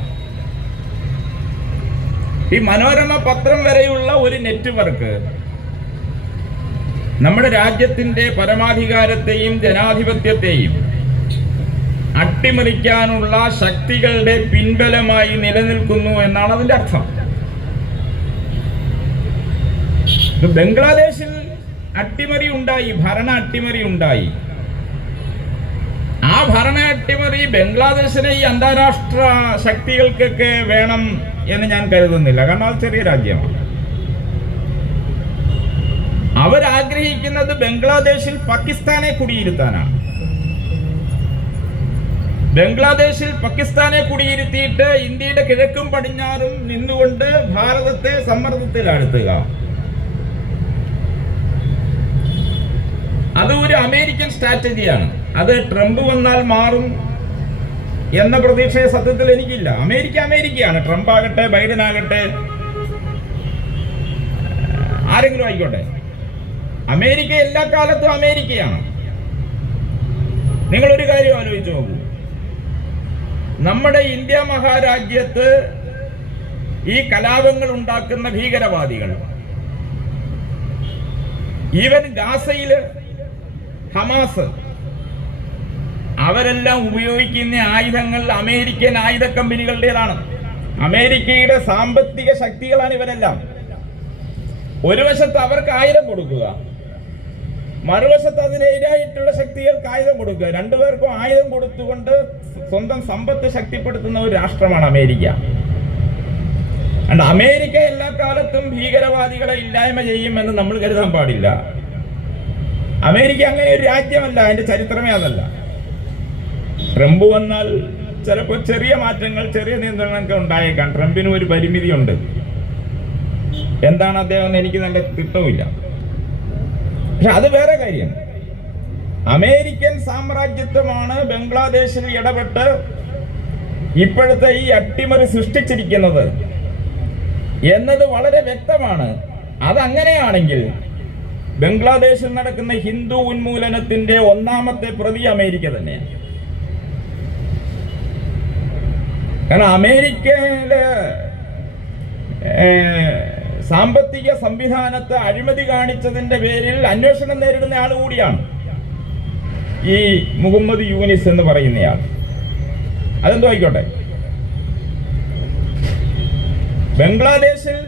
ഈ മനോരമ പത്രം വരെയുള്ള ഒരു നെറ്റ്വർക്ക് നമ്മുടെ രാജ്യത്തിൻ്റെ പരമാധികാരത്തെയും ജനാധിപത്യത്തെയും അട്ടിമറിക്കാനുള്ള ശക്തികളുടെ പിൻബലമായി നിലനിൽക്കുന്നു എന്നാണ് അതിൻ്റെ അർത്ഥം. ബംഗ്ലാദേശിൽ അട്ടിമറി ഉണ്ടായി, ഭരണ അട്ടിമറി ഉണ്ടായി. ആ ഭരണ അട്ടിമറി ബംഗ്ലാദേശിനെ ഈ അന്താരാഷ്ട്ര ശക്തികൾക്കൊക്കെ വേണം എന്ന് ഞാൻ കരുതുന്നില്ല. കാരണം അത് ചെറിയ രാജ്യമാണ്. അവരാഗ്രഹിക്കുന്നത് ബംഗ്ലാദേശിൽ പാകിസ്ഥാനെ കുടിയിരുത്താനാണ്. ബംഗ്ലാദേശിൽ പാകിസ്ഥാനെ കുടിയിരുത്തിയിട്ട് ഇന്ത്യയുടെ കിഴക്കും പടിഞ്ഞാറും നിന്നുകൊണ്ട് ഭാരതത്തെ സമ്മർദ്ദത്തിലാഴ്ത്തുക. അത് ഒരു അമേരിക്കൻ സ്ട്രാറ്റജിയാണ്. അത് ട്രംപ് വന്നാൽ മാറും എന്ന പ്രതീക്ഷയെ സത്യത്തിൽ എനിക്കില്ല. അമേരിക്കയാണ്. ട്രംപ് ആകട്ടെ, ബൈഡൻ ആകട്ടെ, ആരെങ്കിലും ആയിക്കോട്ടെ, അമേരിക്ക എല്ലാ കാലത്തും അമേരിക്കയാണ്. നിങ്ങളൊരു കാര്യം ആലോചിച്ച് നോക്കൂ. നമ്മുടെ ഇന്ത്യ മഹാരാജ്യത്ത് ഈ കലാപങ്ങൾ ഉണ്ടാക്കുന്ന ഭീകരവാദികൾ, ഈവൻ ഗാസയില് ഹമാസ്, അവരെല്ലാം ഉപയോഗിക്കുന്ന ആയുധങ്ങൾ അമേരിക്കൻ ആയുധ കമ്പനികളുടേതാണ്. അമേരിക്കയുടെ സാമ്പത്തിക ശക്തികളാണ് ഇവരെല്ലാം. ഒരു വശത്ത് അവർക്ക് ആയുധം കൊടുക്കുക, മറുവശത്ത് അതിനെതിരായിട്ടുള്ള ശക്തികൾക്ക് ആയുധം കൊടുക്കുക. രണ്ടുപേർക്കും ആയുധം കൊടുത്തുകൊണ്ട് സ്വന്തം സമ്പത്ത് ശക്തിപ്പെടുത്തുന്ന ഒരു രാഷ്ട്രമാണ് അമേരിക്ക. അമേരിക്ക എല്ലാ കാലത്തും ഭീകരവാദികളെ ഇല്ലായ്മ ചെയ്യുമെന്ന് നമ്മൾ കരുതാൻ പാടില്ല. അമേരിക്ക അങ്ങനെ ഒരു രാജ്യമല്ല, അതിന്റെ ചരിത്രമേ അതല്ല. ട്രംപ് വന്നാൽ ചിലപ്പോൾ ചെറിയ മാറ്റങ്ങൾ, ചെറിയ നിയന്ത്രണങ്ങളൊക്കെ ഉണ്ടായേക്കാം. ട്രംപിന് ഒരു പരിമിതിയുണ്ട്. എന്താണ് അദ്ദേഹം എന്ന് എനിക്ക് നല്ല തിട്ടവുമില്ല. പക്ഷെ അത് വേറെ കാര്യം. അമേരിക്കൻ സാമ്രാജ്യത്വമാണ് ബംഗ്ലാദേശിൽ ഇടപെട്ട് ഇപ്പോഴത്തെ ഈ അട്ടിമറി സൃഷ്ടിച്ചിരിക്കുന്നത് എന്നത് വളരെ വ്യക്തമാണ്. അതങ്ങനെയാണെങ്കിൽ ബംഗ്ലാദേശിൽ നടക്കുന്ന ഹിന്ദു ഉന്മൂലനത്തിന്റെ ഒന്നാമത്തെ പ്രതി അമേരിക്ക തന്നെയാണ്. കാരണം അമേരിക്കയിലെ സാമ്പത്തിക സംവിധാനത്തെ അഴിമതി കാണിച്ചതിന്റെ പേരിൽ അന്വേഷണം നേരിടുന്ന ആൾ കൂടിയാണ് ഈ മുഹമ്മദ് യൂനിസ് എന്ന് പറയുന്നയാൾ. അതെന്തോ ആയിക്കോട്ടെ. ബംഗ്ലാദേശിൽ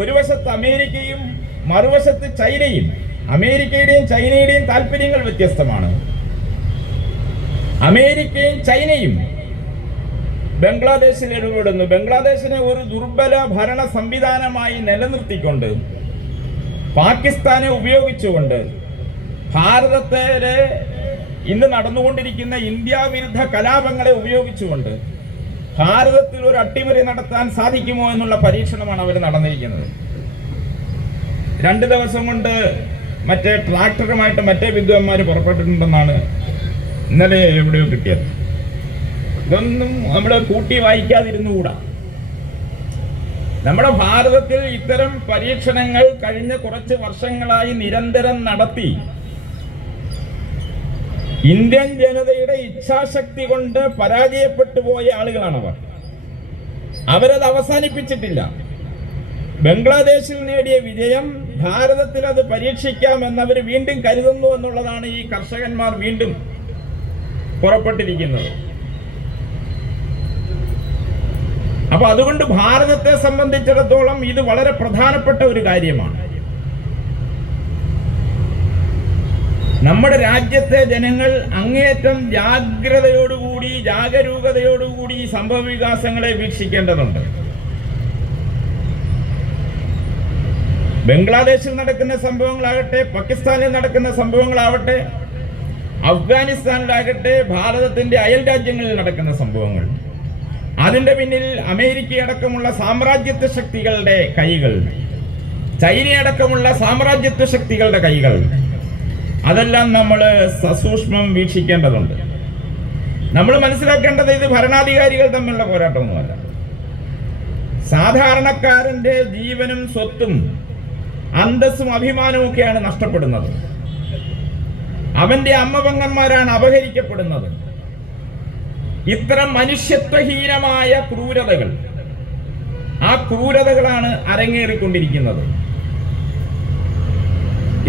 ഒരു വശത്ത് അമേരിക്കയും മറുവശത്ത് ചൈനയും. അമേരിക്കയുടെയും ചൈനയുടെയും താല്പര്യങ്ങൾ വ്യത്യസ്തമാണ്. അമേരിക്കയും ചൈനയും ബംഗ്ലാദേശിൽ ഇടപെടുന്നു. ബംഗ്ലാദേശിനെ ഒരു ദുർബല ഭരണ സംവിധാനമായി നിലനിർത്തിക്കൊണ്ട്, പാകിസ്ഥാനെ ഉപയോഗിച്ചുകൊണ്ട്, ഭാരതത്തിലെ ഇന്ന് നടന്നുകൊണ്ടിരിക്കുന്ന ഇന്ത്യ വിരുദ്ധ കലാപങ്ങളെ ഉപയോഗിച്ചുകൊണ്ട് ഭാരതത്തിൽ ഒരു അട്ടിമറി നടത്താൻ സാധിക്കുമോ എന്നുള്ള പരീക്ഷണമാണ് അവർ നടന്നിരിക്കുന്നത്. 2 ദിവസം കൊണ്ട് മറ്റേ ട്രാക്ടറുമായിട്ട് മറ്റേ വിദ്വാന്മാർ പുറപ്പെട്ടിട്ടുണ്ടെന്നാണ് ഇന്നലെ എവിടെയോ കിട്ടിയത്. ഇതൊന്നും നമ്മൾ കൂട്ടി വായിക്കാതിരുന്നുകൂടാ. നമ്മുടെ ഭാരതത്തിൽ ഇത്തരം പരീക്ഷണങ്ങൾ കഴിഞ്ഞ കുറച്ച് വർഷങ്ങളായി നിരന്തരം നടത്തി ഇന്ത്യൻ ജനതയുടെ ഇച്ഛാശക്തി കൊണ്ട് പരാജയപ്പെട്ടു പോയ ആളുകളാണവർ. അവരത് അവസാനിപ്പിച്ചിട്ടില്ല. ബംഗ്ലാദേശിൽ നേടിയ വിജയം ഭാരതത്തിൽ അത് പരീക്ഷിക്കാമെന്നവർ വീണ്ടും കരുതുന്നു എന്നുള്ളതാണ് ഈ കർഷകന്മാർ വീണ്ടും പുറപ്പെട്ടിരിക്കുന്നത്. അപ്പൊ അതുകൊണ്ട് ഭാരതത്തെ സംബന്ധിച്ചിടത്തോളം ഇത് വളരെ പ്രധാനപ്പെട്ട ഒരു കാര്യമാണ്. നമ്മുടെ രാജ്യത്തെ ജനങ്ങൾ അങ്ങേയറ്റം ജാഗ്രതയോടുകൂടി, ജാഗരൂകതയോടുകൂടി ഈ സംഭവ വികാസങ്ങളെ വീക്ഷിക്കേണ്ടതുണ്ട്. ബംഗ്ലാദേശിൽ നടക്കുന്ന സംഭവങ്ങളാകട്ടെ, പാകിസ്ഥാനിൽ നടക്കുന്ന സംഭവങ്ങളാവട്ടെ, അഫ്ഗാനിസ്ഥാനിലാകട്ടെ, ഭാരതത്തിന്റെ അയൽ രാജ്യങ്ങളിൽ നടക്കുന്ന സംഭവങ്ങൾ, അതിന്റെ പിന്നിൽ അമേരിക്ക അടക്കമുള്ള സാമ്രാജ്യത്വ ശക്തികളുടെ കൈകൾ, ചൈനയടക്കമുള്ള സാമ്രാജ്യത്വ ശക്തികളുടെ കൈകൾ. അതെല്ലാം നമ്മൾ സസൂക്ഷ്മം വീക്ഷിക്കേണ്ടതുണ്ട്. നമ്മൾ മനസ്സിലാക്കേണ്ടത് ഇത് ഭരണാധികാരികൾ തമ്മിലുള്ള പോരാട്ടമൊന്നുമല്ല. സാധാരണക്കാരന്റെ ജീവനും സ്വത്തും അന്തസ്സും അഭിമാനവും ഒക്കെയാണ് നഷ്ടപ്പെടുന്നത്. അവന്റെ അമ്മപെങ്ങന്മാരാണ് അപഹരിക്കപ്പെടുന്നത്. ഇത്തരം മനുഷ്യത്വഹീനമായ ക്രൂരതകൾ, ആ ക്രൂരതകളാണ് അരങ്ങേറിക്കൊണ്ടിരിക്കുന്നത്.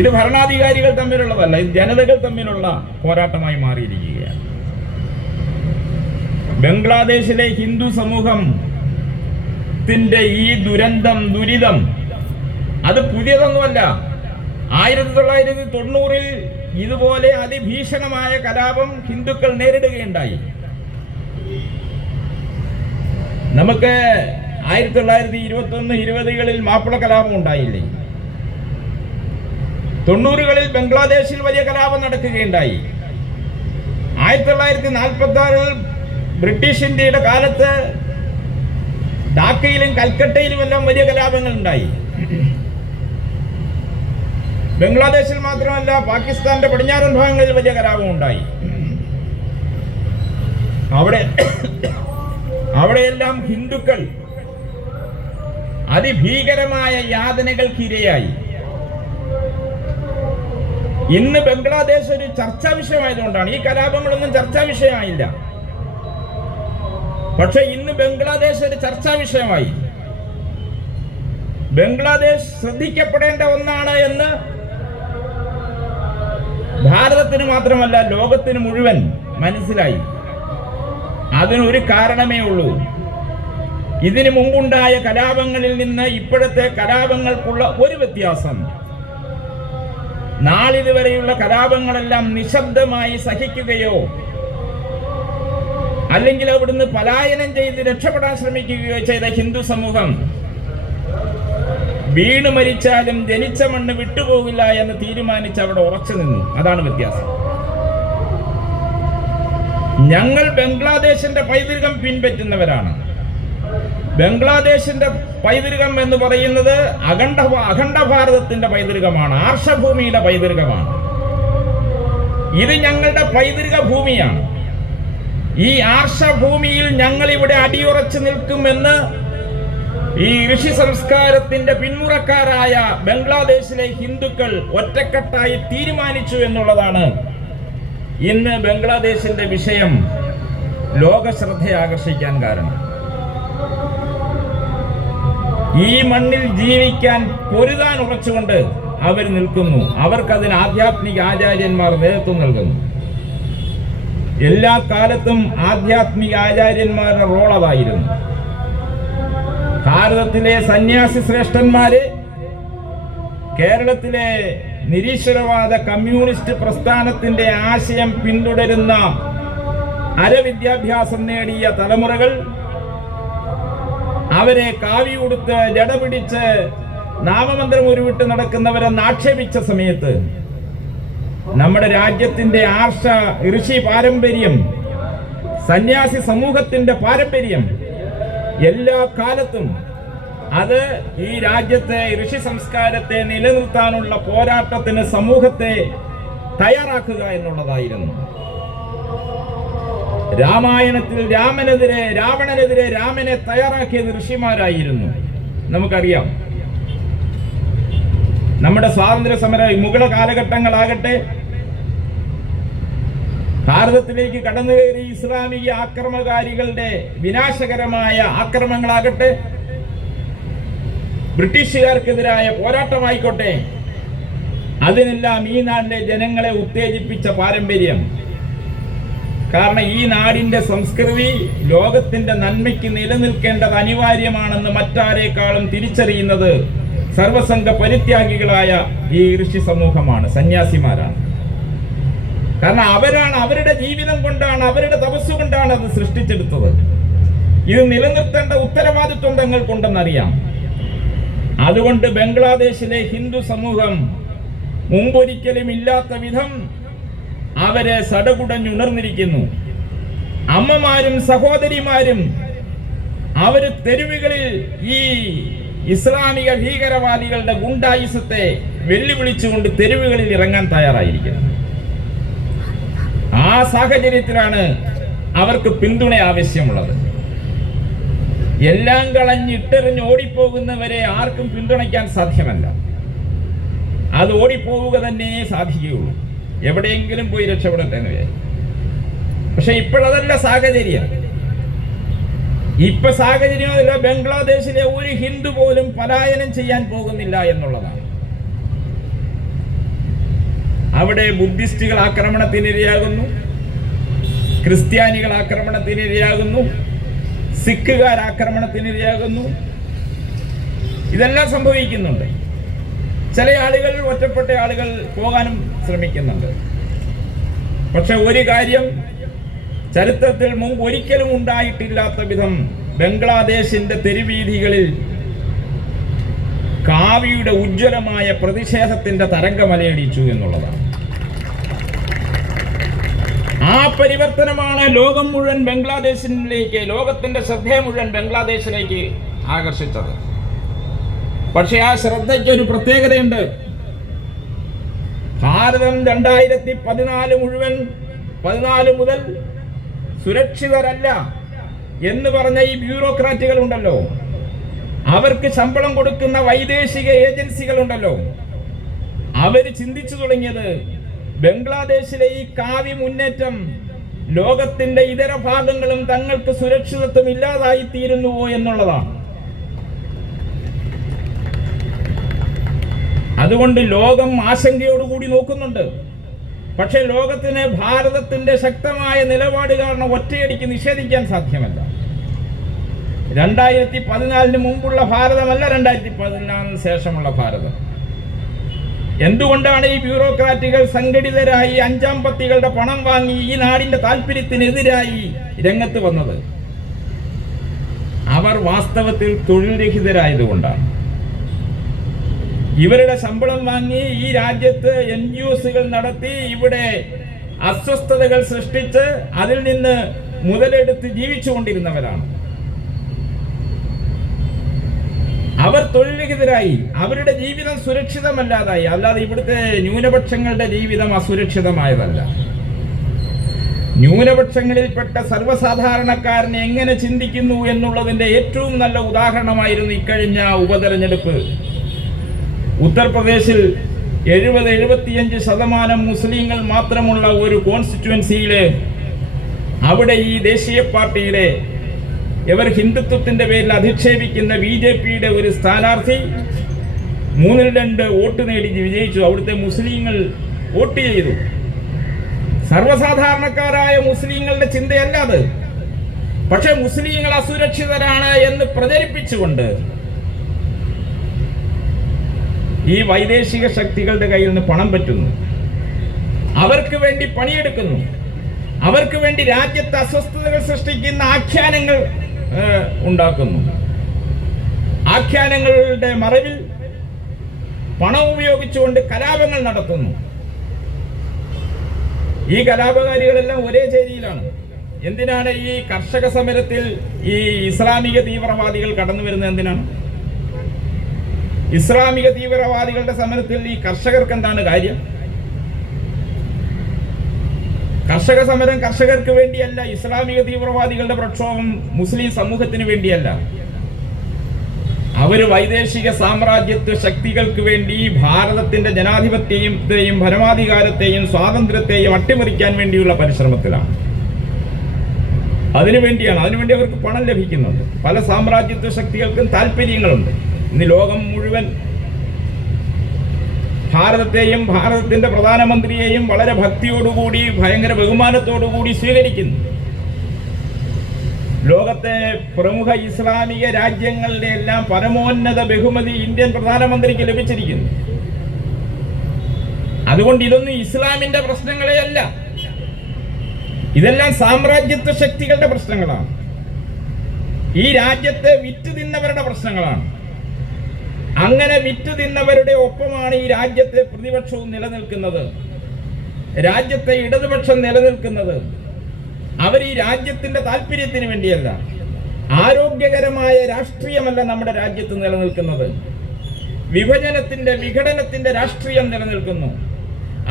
ഇത് ഭരണാധികാരികൾ തമ്മിലുള്ളതല്ല, ഇത് ജനതകൾ തമ്മിലുള്ള പോരാട്ടമായി മാറിയിരിക്കുകയാണ്. ബംഗ്ലാദേശിലെ ഹിന്ദു സമൂഹത്തിന്റെ ഈ ദുരിതം അത് പുതിയതൊന്നുമല്ല. 1990-ൽ ഇതുപോലെ അതിഭീഷണമായ കലാപം ഹിന്ദുക്കൾ നേരിടുകയുണ്ടായി. നമുക്ക് 1921-20കളിൽ മാപ്പിള കലാപം ഉണ്ടായില്ലേ? 90കളിൽ ബംഗ്ലാദേശിൽ വലിയ കലാപം നടക്കുകയുണ്ടായി. 1946-ൽ ബ്രിട്ടീഷ് ഇന്ത്യയുടെ കാലത്ത് ഢാക്കയിലും കൽക്കട്ടയിലും എല്ലാം വലിയ കലാപങ്ങൾ ഉണ്ടായി. ബംഗ്ലാദേശിൽ മാത്രമല്ല, പാകിസ്ഥാന്റെ പടിഞ്ഞാറൻ ഭാഗങ്ങളിൽ വലിയ കലാപം ഉണ്ടായി. അവിടെയെല്ലാം ഹിന്ദുക്കൾ അതിഭീകരമായ യാതനകൾക്കിരയായി. ഇന്ന് ബംഗ്ലാദേശ് ഒരു ചർച്ചാ വിഷയമായതുകൊണ്ടാണ്. ഈ കലാപങ്ങളൊന്നും ചർച്ചാ വിഷയമായില്ല, പക്ഷെ ഇന്ന് ബംഗ്ലാദേശ് ഒരു ചർച്ചാ വിഷയമായി. ബംഗ്ലാദേശ് ശ്രദ്ധിക്കപ്പെടേണ്ട ഒന്നാണ് എന്ന് ഭാരതത്തിന് മാത്രമല്ല, ലോകത്തിന് മുഴുവൻ മനസ്സിലായി. അതിനൊരു കാരണമേ ഉള്ളൂ. ഇതിനു മുമ്പുണ്ടായ കലാപങ്ങളിൽ നിന്ന് ഇപ്പോഴത്തെ കലാപങ്ങൾക്കുള്ള ഒരു വ്യത്യാസം, നാളിതുവരെയുള്ള കലാപങ്ങളെല്ലാം നിശബ്ദമായി സഹിക്കുകയോ അല്ലെങ്കിൽ അവിടുന്ന് പലായനം ചെയ്ത് രക്ഷപ്പെടാൻ ശ്രമിക്കുകയോ ചെയ്ത ഹിന്ദു സമൂഹം വീണ് മരിച്ചാലും ജനിച്ച മണ്ണ് വിട്ടുപോകില്ല എന്ന് തീരുമാനിച്ച് അവിടെ ഉറച്ചു നിന്നു. അതാണ് വ്യത്യാസം. ഞങ്ങൾ ബംഗ്ലാദേശിന്റെ പൈതൃകം പിൻപറ്റുന്നവരാണ്. ബംഗ്ലാദേശിന്റെ പൈതൃകം എന്ന് പറയുന്നത് അഖണ്ഡ ഭാരതത്തിന്റെ പൈതൃകമാണ്, ആർഷഭൂമിയുടെ പൈതൃകമാണ്. ഇത് ഞങ്ങളുടെ പൈതൃക ഭൂമിയാണ്. ഈ ആർഷഭൂമിയിൽ ഞങ്ങൾ ഇവിടെ അടിയുറച്ചു നിൽക്കുമെന്ന് ഈ ഋഷി സംസ്കാരത്തിന്റെ പിന്മുറക്കാരായ ബംഗ്ലാദേശിലെ ഹിന്ദുക്കൾ ഒറ്റക്കെട്ടായി തീരുമാനിച്ചു എന്നുള്ളതാണ് ഇന്ന് ബംഗ്ലാദേശിന്റെ വിഷയം ലോക ശ്രദ്ധയെ ആകർഷിക്കാൻ കാരണം. ഈ മണ്ണിൽ ജീവിക്കാൻ പൊരുതാൻ ഉറച്ചുകൊണ്ട് അവർ നിൽക്കുന്നു. അവർക്കതിന് ആധ്യാത്മിക ആചാര്യന്മാർ നേതൃത്വം നൽകുന്നു. എല്ലാ കാലത്തും ആധ്യാത്മിക ആചാര്യന്മാരുടെ റോൾ അതായിരുന്നു. ഭാരതത്തിലെ സന്യാസി ശ്രേഷ്ഠന്മാര്, കേരളത്തിലെ നിരീശ്വരവാദ കമ്മ്യൂണിസ്റ്റ് പ്രസ്ഥാനത്തിന്റെ ആശയം പിന്തുടരുന്ന അരവിദ്യാഭ്യാസം നേടിയ തലമുറകൾ, അവരെ കാവി ഉടുത്ത് ജട പിടിച്ച് നാമമന്ത്രം ഉരുവിട്ട് നടക്കുന്നവരെന്ന് ആക്ഷേപിച്ച സമയത്ത് നമ്മുടെ രാജ്യത്തിന്റെ ആർഷ ഋഷി പാരമ്പര്യം, സന്യാസി സമൂഹത്തിന്റെ പാരമ്പര്യം എല്ലാ കാലത്തും അത് ഈ രാജ്യത്തെ ഋഷി സംസ്കാരത്തെ നിലനിർത്താനുള്ള പോരാട്ടത്തിന് സമൂഹത്തെ തയ്യാറാക്കുക എന്നുള്ളതായിരുന്നു. രാമായണത്തിൽ രാവണനെതിരെ രാമനെ തയ്യാറാക്കിയത് ഋഷിമാരായിരുന്നു. നമുക്കറിയാം, നമ്മുടെ സ്വാതന്ത്ര്യ സമര മുഗള കാലഘട്ടങ്ങളാകട്ടെ, ഭാരതത്തിലേക്ക് കടന്നു കയറി ഇസ്ലാമിക ആക്രമണകാരികളുടെ വിനാശകരമായ ആക്രമണങ്ങളാകട്ടെ, ബ്രിട്ടീഷുകാർക്കെതിരായ പോരാട്ടമായിക്കോട്ടെ, അതിനെല്ലാം ഈ നാടിന്റെ ജനങ്ങളെ ഉത്തേജിപ്പിച്ച പാരമ്പര്യം. കാരണം ഈ നാടിന്റെ സംസ്കൃതി ലോകത്തിന്റെ നന്മയ്ക്ക് നിലനിൽക്കേണ്ടത് അനിവാര്യമാണെന്ന് മറ്റാരേക്കാളും തിരിച്ചറിയുന്നത് സർവസംഘ പരിത്യാഗികളായ ഈ ഋഷി സമൂഹമാണ്, സന്യാസിമാരാണ്. കാരണം അവരാണ്, അവരുടെ ജീവിതം കൊണ്ടാണ്, അവരുടെ തപസ് കൊണ്ടാണ് അത് സൃഷ്ടിച്ചെടുത്തത്. ഇത് നിലനിർത്തേണ്ട ഉത്തരവാദിത്വം തങ്ങൾക്കുണ്ടെന്നറിയാം. അതുകൊണ്ട് ബംഗ്ലാദേശിലെ ഹിന്ദു സമൂഹം മുമ്പൊരിക്കലും ഇല്ലാത്ത വിധം അവരെ സടകുടഞ്ഞുണർന്നിരിക്കുന്നു. അമ്മമാരും സഹോദരിമാരും അവര് തെരുവുകളിൽ ഈ ഇസ്ലാമിക ഭീകരവാദികളുടെ ഗുണ്ടായിസത്തെ വെല്ലുവിളിച്ചുകൊണ്ട് തെരുവുകളിൽ ഇറങ്ങാൻ തയ്യാറായിരിക്കുന്നത്. ആ സാഹചര്യത്തിലാണ് അവർക്ക് പിന്തുണ ആവശ്യമുള്ളത്. എല്ലാം കളഞ്ഞിട്ടെറിഞ്ഞ് ഓടിപ്പോകുന്നവരെ ആർക്കും പിന്തുണയ്ക്കാൻ സാധ്യമല്ല. അത് ഓടിപ്പോവുക തന്നെ സാധിക്കുകയുള്ളൂ. എവിടെയെങ്കിലും പോയി രക്ഷപ്പെടട്ടെ എന്ന് വിചാരിക്കും. പക്ഷെ ഇപ്പോഴതല്ല സാഹചര്യം. ഇപ്പൊ സാഹചര്യമല്ല. ബംഗ്ലാദേശിലെ ഒരു ഹിന്ദു പോലും പലായനം ചെയ്യാൻ പോകുന്നില്ല എന്നുള്ളതാണ്. അവിടെ ബുദ്ധിസ്റ്റുകൾ ആക്രമണത്തിനിരയാകുന്നു, ക്രിസ്ത്യാനികൾ ആക്രമണത്തിനിരയാകുന്നു, സിഖുകാർ ആക്രമണത്തിനിരയാകുന്നു. ഇതെല്ലാം സംഭവിക്കുന്നുണ്ട്. ചില ആളുകൾ, ഒറ്റപ്പെട്ട ആളുകൾ പോകാനും ശ്രമിക്കുന്നുണ്ട്. പക്ഷെ ഒരു കാര്യം ചരിത്രത്തിൽ മുമ്പ് ഒരിക്കലും ഉണ്ടായിട്ടില്ലാത്ത വിധം ബംഗ്ലാദേശിന്റെ തെരുവീഥികളിൽ കാവിയുടെ ഉജ്ജ്വലമായ പ്രതിഷേധത്തിന്റെ തരംഗമലയടിച്ചു എന്നുള്ളതാണ്. ആ പരിവർത്തനമാണ് ലോകം മുഴുവൻ ബംഗ്ലാദേശിലേക്ക്, ലോകത്തിന്റെ ശ്രദ്ധയെ മുഴുവൻ ബംഗ്ലാദേശിലേക്ക് ആകർഷിച്ചത്. പക്ഷെ ആ ശ്രദ്ധയ്ക്ക് ഒരു പ്രത്യേകതയുണ്ട്. ഭാരതം 2014 മുതൽ സുരക്ഷിതരല്ല എന്ന് പറഞ്ഞ ഈ ബ്യൂറോക്രാറ്റുകൾ ഉണ്ടല്ലോ, അവർക്ക് ശമ്പളം കൊടുക്കുന്ന വൈദേശിക ഏജൻസികൾ ഉണ്ടല്ലോ, അവര് ചിന്തിച്ചു തുടങ്ങിയത് ബംഗ്ലാദേശിലെ ഈ കാവി മുന്നേറ്റം ലോകത്തിന്റെ ഇതര ഭാഗങ്ങളും തങ്ങൾക്ക് സുരക്ഷിതത്വം ഇല്ലാതായി തീരുന്നുവോ എന്നുള്ളതാണ്. അതുകൊണ്ട് ലോകം ആശങ്കയോടുകൂടി നോക്കുന്നുണ്ട്. പക്ഷെ ലോകത്തിന് ഭാരതത്തിന്റെ ശക്തമായ നിലപാട് കാരണം ഒറ്റയടിക്ക് നിഷേധിക്കാൻ സാധ്യമല്ല. 2014 മുമ്പുള്ള ഭാരതമല്ല 2014 ശേഷമുള്ള ഭാരതം. എന്തുകൊണ്ടാണ് ഈ ബ്യൂറോക്രാറ്റുകൾ സംഘടിതരായി അഞ്ചാം പത്തികളുടെ പണം വാങ്ങി ഈ നാടിന്റെ താല്പര്യത്തിനെതിരായി രംഗത്ത് വന്നത്? അവർ വാസ്തവത്തിൽ തൊഴിൽ രഹിതരായതുകൊണ്ടാണ്. ഇവരുടെ ശമ്പളം വാങ്ങി ഈ രാജ്യത്ത് NGOsകൾ നടത്തി ഇവിടെ അസ്വസ്ഥതകൾ സൃഷ്ടിച്ച് അതിൽ നിന്ന് മുതലെടുത്ത് ജീവിച്ചുകൊണ്ടിരുന്നവരാണ്. അവർ തൊഴിൽരഹിതരായി, അവരുടെ ജീവിതം സുരക്ഷിതമല്ലാതായി. അല്ലാതെ ഇവിടുത്തെ ന്യൂനപക്ഷങ്ങളുടെ ജീവിതം അസുരക്ഷിതമായതല്ല. ന്യൂനപക്ഷങ്ങളിൽപ്പെട്ട സർവ്വസാധാരണക്കാരനെ എങ്ങനെ ചിന്തിക്കുന്നു എന്നുള്ളതിന്റെ ഏറ്റവും നല്ല ഉദാഹരണമായിരുന്നു ഇക്കഴിഞ്ഞ ഉപതെരഞ്ഞെടുപ്പ്. ഉത്തർപ്രദേശിൽ 70-75% മുസ്ലിങ്ങൾ മാത്രമുള്ള ഒരു കോൺസ്റ്റിറ്റ്യുവൻസിയില് അവിടെ ഈ ദേശീയ പാർട്ടിയിലെ ഇവർ ഹിന്ദുത്വത്തിന്റെ പേരിൽ അധിക്ഷേപിക്കുന്ന BJPയുടെ ഒരു സ്ഥാനാർത്ഥി 3-2 വോട്ട് നേടി വിജയിച്ചു. അവിടുത്തെ മുസ്ലിങ്ങൾ വോട്ട് ചെയ്തു. സർവ്വസാധാരണക്കാരായ മുസ്ലിങ്ങളുടെ ചിന്തയല്ല അത്. പക്ഷെ മുസ്ലിങ്ങൾ അസുരക്ഷിതരാണ് എന്ന് പ്രചരിപ്പിച്ചുകൊണ്ട് ഈ വൈദേശിക ശക്തികളുടെ കയ്യിൽ നിന്ന് പണം പറ്റുന്നു, അവർക്ക് വേണ്ടി പണിയെടുക്കുന്നു, അവർക്ക് വേണ്ടി രാജ്യത്ത് അസ്വസ്ഥതകൾ സൃഷ്ടിക്കുന്ന ആഖ്യാനങ്ങൾ ഉണ്ടാക്കുന്നു. ആഖ്യാനങ്ങളുടെ മറവിൽ പണം ഉപയോഗിച്ചുകൊണ്ട് കലാപങ്ങൾ നടത്തുന്നു. ഈ കലാപകാരികളെല്ലാം ഒരേ ചേരിയിലാണ്. എന്തിനാണ് ഈ കർഷക സമരത്തിൽ ഈ ഇസ്ലാമിക തീവ്രവാദികൾ കടന്നു വരുന്നത്? എന്തിനാണ് ഇസ്ലാമിക തീവ്രവാദികളുടെ സമരത്തിൽ ഈ കർഷകർക്ക് എന്താണ് കാര്യം? കർഷക സമരം കർഷകർക്ക് വേണ്ടിയല്ല. ഇസ്ലാമിക തീവ്രവാദികളുടെ പ്രക്ഷോഭം മുസ്ലിം സമൂഹത്തിന് വേണ്ടിയല്ല. അവര് വൈദേശിക സാമ്രാജ്യത്വ ശക്തികൾക്ക് വേണ്ടി ഭാരതത്തിന്റെ ജനാധിപത്യത്തെയും ഭരണാധികാരത്തെയും സ്വാതന്ത്ര്യത്തെയും അട്ടിമറിക്കാൻ വേണ്ടിയുള്ള പരിശ്രമത്തിലാണ്. അതിനുവേണ്ടി അവർക്ക് പണം ലഭിക്കുന്നുണ്ട്. പല സാമ്രാജ്യത്വ ശക്തികൾക്കും താല്പര്യങ്ങളുണ്ട്. ഇന്ന് ലോകം മുഴുവൻ ഭാരതത്തെയും ഭാരതത്തിന്റെ പ്രധാനമന്ത്രിയെയും വളരെ ഭക്തിയോടുകൂടി ഭയങ്കര ബഹുമാനത്തോടുകൂടി സ്വീകരിക്കുന്നു. ലോകത്തെ പ്രമുഖ ഇസ്ലാമിക രാജ്യങ്ങളുടെ എല്ലാം പരമോന്നത ബഹുമതി ഇന്ത്യൻ പ്രധാനമന്ത്രിക്ക് ലഭിച്ചിരിക്കുന്നു. അതുകൊണ്ട് ഇതൊന്നും ഇസ്ലാമിന്റെ പ്രശ്നങ്ങളെ അല്ല, ഇതെല്ലാം സാമ്രാജ്യത്വ ശക്തികളുടെ പ്രശ്നങ്ങളാണ്. ഈ രാജ്യത്തെ വിറ്റ് തിന്നവരുടെ പ്രശ്നങ്ങളാണ്. അങ്ങനെ വിറ്റ് തിന്നവരുടെ ഒപ്പമാണ് ഈ രാജ്യത്തെ പ്രതിപക്ഷവും നിലനിൽക്കുന്നത്, രാജ്യത്തെ ഇടതുപക്ഷം നിലനിൽക്കുന്നത്. അവർ ഈ രാജ്യത്തിന്റെ താല്പര്യത്തിന് വേണ്ടിയല്ല, ആരോഗ്യകരമായ രാഷ്ട്രീയമല്ല നമ്മുടെ രാജ്യത്ത് നിലനിൽക്കുന്നത്. വിഘടനത്തിന്റെ രാഷ്ട്രീയം നിലനിൽക്കുന്നു.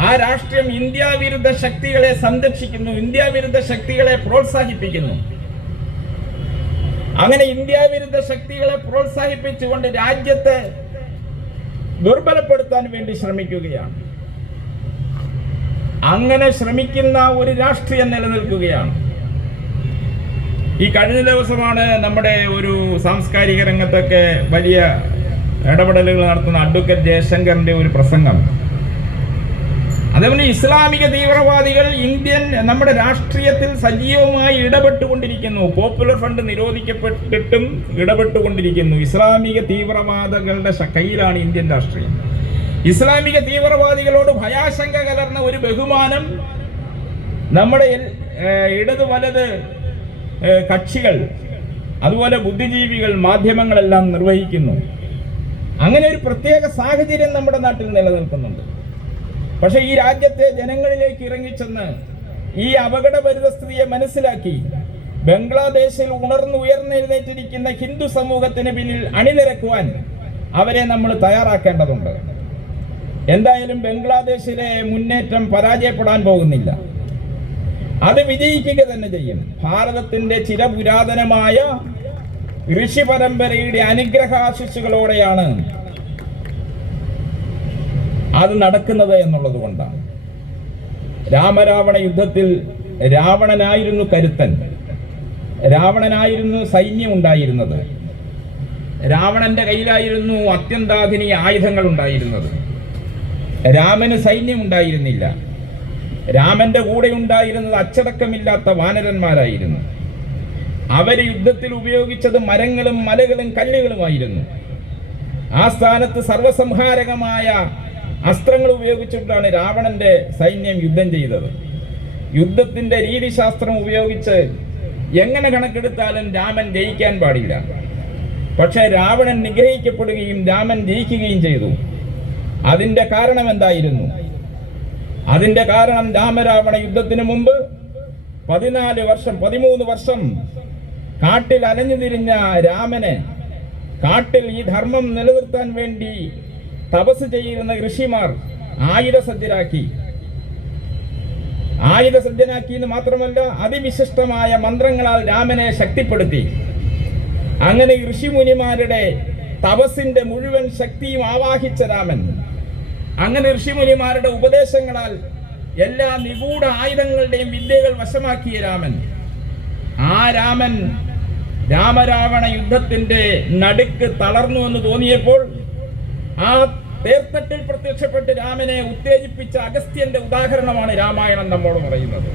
ആ രാഷ്ട്രീയം ഇന്ത്യ വിരുദ്ധ ശക്തികളെ സംരക്ഷിക്കുന്നു, ഇന്ത്യ വിരുദ്ധ ശക്തികളെ പ്രോത്സാഹിപ്പിക്കുന്നു. അങ്ങനെ ഇന്ത്യ വിരുദ്ധ ശക്തികളെ പ്രോത്സാഹിപ്പിച്ചുകൊണ്ട് രാജ്യത്തെ ദുർബലപ്പെടുത്താൻ വേണ്ടി ശ്രമിക്കുകയാണ്. അങ്ങനെ ശ്രമിക്കുന്ന ഒരു രാഷ്ട്രീയം നിലനിൽക്കുകയാണ്. ഈ കഴിഞ്ഞ ദിവസമാണ് നമ്മുടെ ഒരു സാംസ്കാരിക രംഗത്തൊക്കെ വലിയ ഇടപെടലുകൾ നടത്തുന്ന അഡ്വക്കേറ്റ് ജയശങ്കറിന്റെ ഒരു പ്രസംഗം. അതേപോലെ ഇസ്ലാമിക തീവ്രവാദികൾ നമ്മുടെ രാഷ്ട്രീയത്തിൽ സജീവമായി ഇടപെട്ടുകൊണ്ടിരിക്കുന്നു. Popular fund നിരോധിക്കപ്പെട്ടിട്ടും ഇടപെട്ടുകൊണ്ടിരിക്കുന്നു. ഇസ്ലാമിക തീവ്രവാദികളുടെ കയ്യിലാണ് ഇന്ത്യൻ രാഷ്ട്രീയം. ഇസ്ലാമിക തീവ്രവാദികളോട് ഭയാശങ്ക കലർന്ന ഒരു ബഹുമാനം നമ്മുടെ ഇടത് വലത് കക്ഷികൾ, അതുപോലെ ബുദ്ധിജീവികൾ, മാധ്യമങ്ങളെല്ലാം നിർവഹിക്കുന്നു. അങ്ങനെ ഒരു പ്രത്യേക സാഹചര്യം നമ്മുടെ നാട്ടിൽ നിലനിൽക്കുന്നുണ്ട്. പക്ഷെ ഈ രാജ്യത്തെ ജനങ്ങളിലേക്ക് ഇറങ്ങിച്ചെന്ന് ഈ അപകട പരിതസ്ഥിതിയെ മനസ്സിലാക്കി ബംഗ്ലാദേശിൽ ഉയർന്നെഴുന്നേറ്റിരിക്കുന്ന ഹിന്ദു സമൂഹത്തിന് പിന്നിൽ അണിനിരക്കുവാൻ അവരെ നമ്മൾ തയ്യാറാക്കേണ്ടതുണ്ട്. എന്തായാലും ബംഗ്ലാദേശിലെ മുന്നേറ്റം പരാജയപ്പെടാൻ പോകുന്നില്ല, അത് വിജയിക്കുക തന്നെ ചെയ്യും. ഭാരതത്തിന്റെ ചിരപുരാതനമായ ഋഷി പരമ്പരയുടെ അനുഗ്രഹാശിസുകളോടെയാണ് അത് നടക്കുന്നത് എന്നുള്ളത് കൊണ്ടാണ്. രാമരാവണ യുദ്ധത്തിൽ രാവണനായിരുന്നു കരുത്തൻ, രാവണനായിരുന്നു സൈന്യം ഉണ്ടായിരുന്നത്, രാവണന്റെ കയ്യിലായിരുന്നു അത്യന്താധുനിക ആയുധങ്ങൾ ഉണ്ടായിരുന്നത്. രാമന് സൈന്യം ഉണ്ടായിരുന്നില്ല. രാമന്റെ കൂടെ ഉണ്ടായിരുന്നത് അച്ചടക്കമില്ലാത്ത വാനരന്മാരായിരുന്നു. അവര് യുദ്ധത്തിൽ ഉപയോഗിച്ചത് മരങ്ങളും മലകളും കല്ലുകളുമായിരുന്നു. ആ സ്ഥാനത്ത് സർവസംഹാരകമായ അസ്ത്രങ്ങൾ ഉപയോഗിച്ചിട്ടാണ് രാവണന്റെ സൈന്യം യുദ്ധം ചെയ്തത്. യുദ്ധത്തിന്റെ രീതിശാസ്ത്രം ഉപയോഗിച്ച് എങ്ങനെ കണക്കെടുത്താലും രാമൻ ജയിക്കാൻ പാടില്ല. പക്ഷെ രാവണൻ നിഗ്രഹിക്കപ്പെടുകയും രാമൻ ജയിക്കുകയും ചെയ്തു. അതിന്റെ കാരണം എന്തായിരുന്നു? അതിന്റെ കാരണം രാമരാവണ യുദ്ധത്തിന് മുമ്പ് 13 വർഷം കാട്ടിൽ അലഞ്ഞു തിരിഞ്ഞ രാമനെ കാട്ടിൽ ഈ ധർമ്മം നിലനിർത്താൻ വേണ്ടി തപസ് ചെയ്യുന്ന ഋഷിമാർ ആയുധസജ്ജരാക്കി എന്ന് മാത്രമല്ല അതിവിശിഷ്ടമായ മന്ത്രങ്ങളാൽ രാമനെ ശക്തിപ്പെടുത്തി. അങ്ങനെ ഋഷിമുനിമാരുടെ തപസ്സിന്റെ മുഴുവൻ ശക്തിയും ആവാഹിച്ച രാമൻ, അങ്ങനെ ഋഷിമുനിമാരുടെ ഉപദേശങ്ങളാൽ എല്ലാ നിഗൂഢ ആയുധങ്ങളുടെയും വിദ്യകൾ വശമാക്കിയ രാമൻ, ആ രാമൻ രാമരാവണ യുദ്ധത്തിന്റെ നടുക്ക് തളർന്നു എന്ന് തോന്നിയപ്പോൾ ആ തേർത്തട്ടിൽ പ്രത്യക്ഷപ്പെട്ട് രാമനെ ഉത്തേജിപ്പിച്ച അഗസ്ത്യന്റെ ഉദാഹരണമാണ് രാമായണം നമ്മോട് പറയുന്നത്.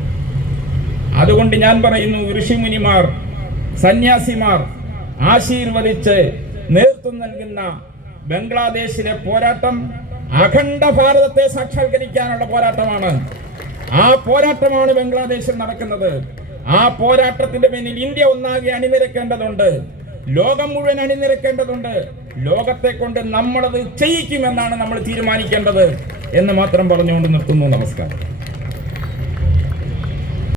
അതുകൊണ്ട് ഞാൻ പറയുന്നു, ഋഷിമുനിമാർ, സന്യാസിമാർ ആശീർവദിച്ച് നേതൃത്വം നൽകുന്ന ബംഗ്ലാദേശിലെ പോരാട്ടം അഖണ്ഡ ഭാരതത്തെ സാക്ഷാത്കരിക്കാനുള്ള പോരാട്ടമാണ്. ആ പോരാട്ടമാണ് ബംഗ്ലാദേശിൽ നടക്കുന്നത്. ആ പോരാട്ടത്തിന്റെ പിന്നിൽ ഇന്ത്യ ഒന്നാകെ അണിനിരക്കേണ്ടതുണ്ട്, ലോകം മുഴുവൻ അണിനിരക്കേണ്ടതുണ്ട്. ലോകത്തെ കൊണ്ട് നമ്മളത് ചെയ്യിക്കുമെന്നാണ് നമ്മൾ തീരുമാനിക്കേണ്ടത് എന്ന് മാത്രം പറഞ്ഞുകൊണ്ട് നിർത്തുന്നു. നമസ്കാരം.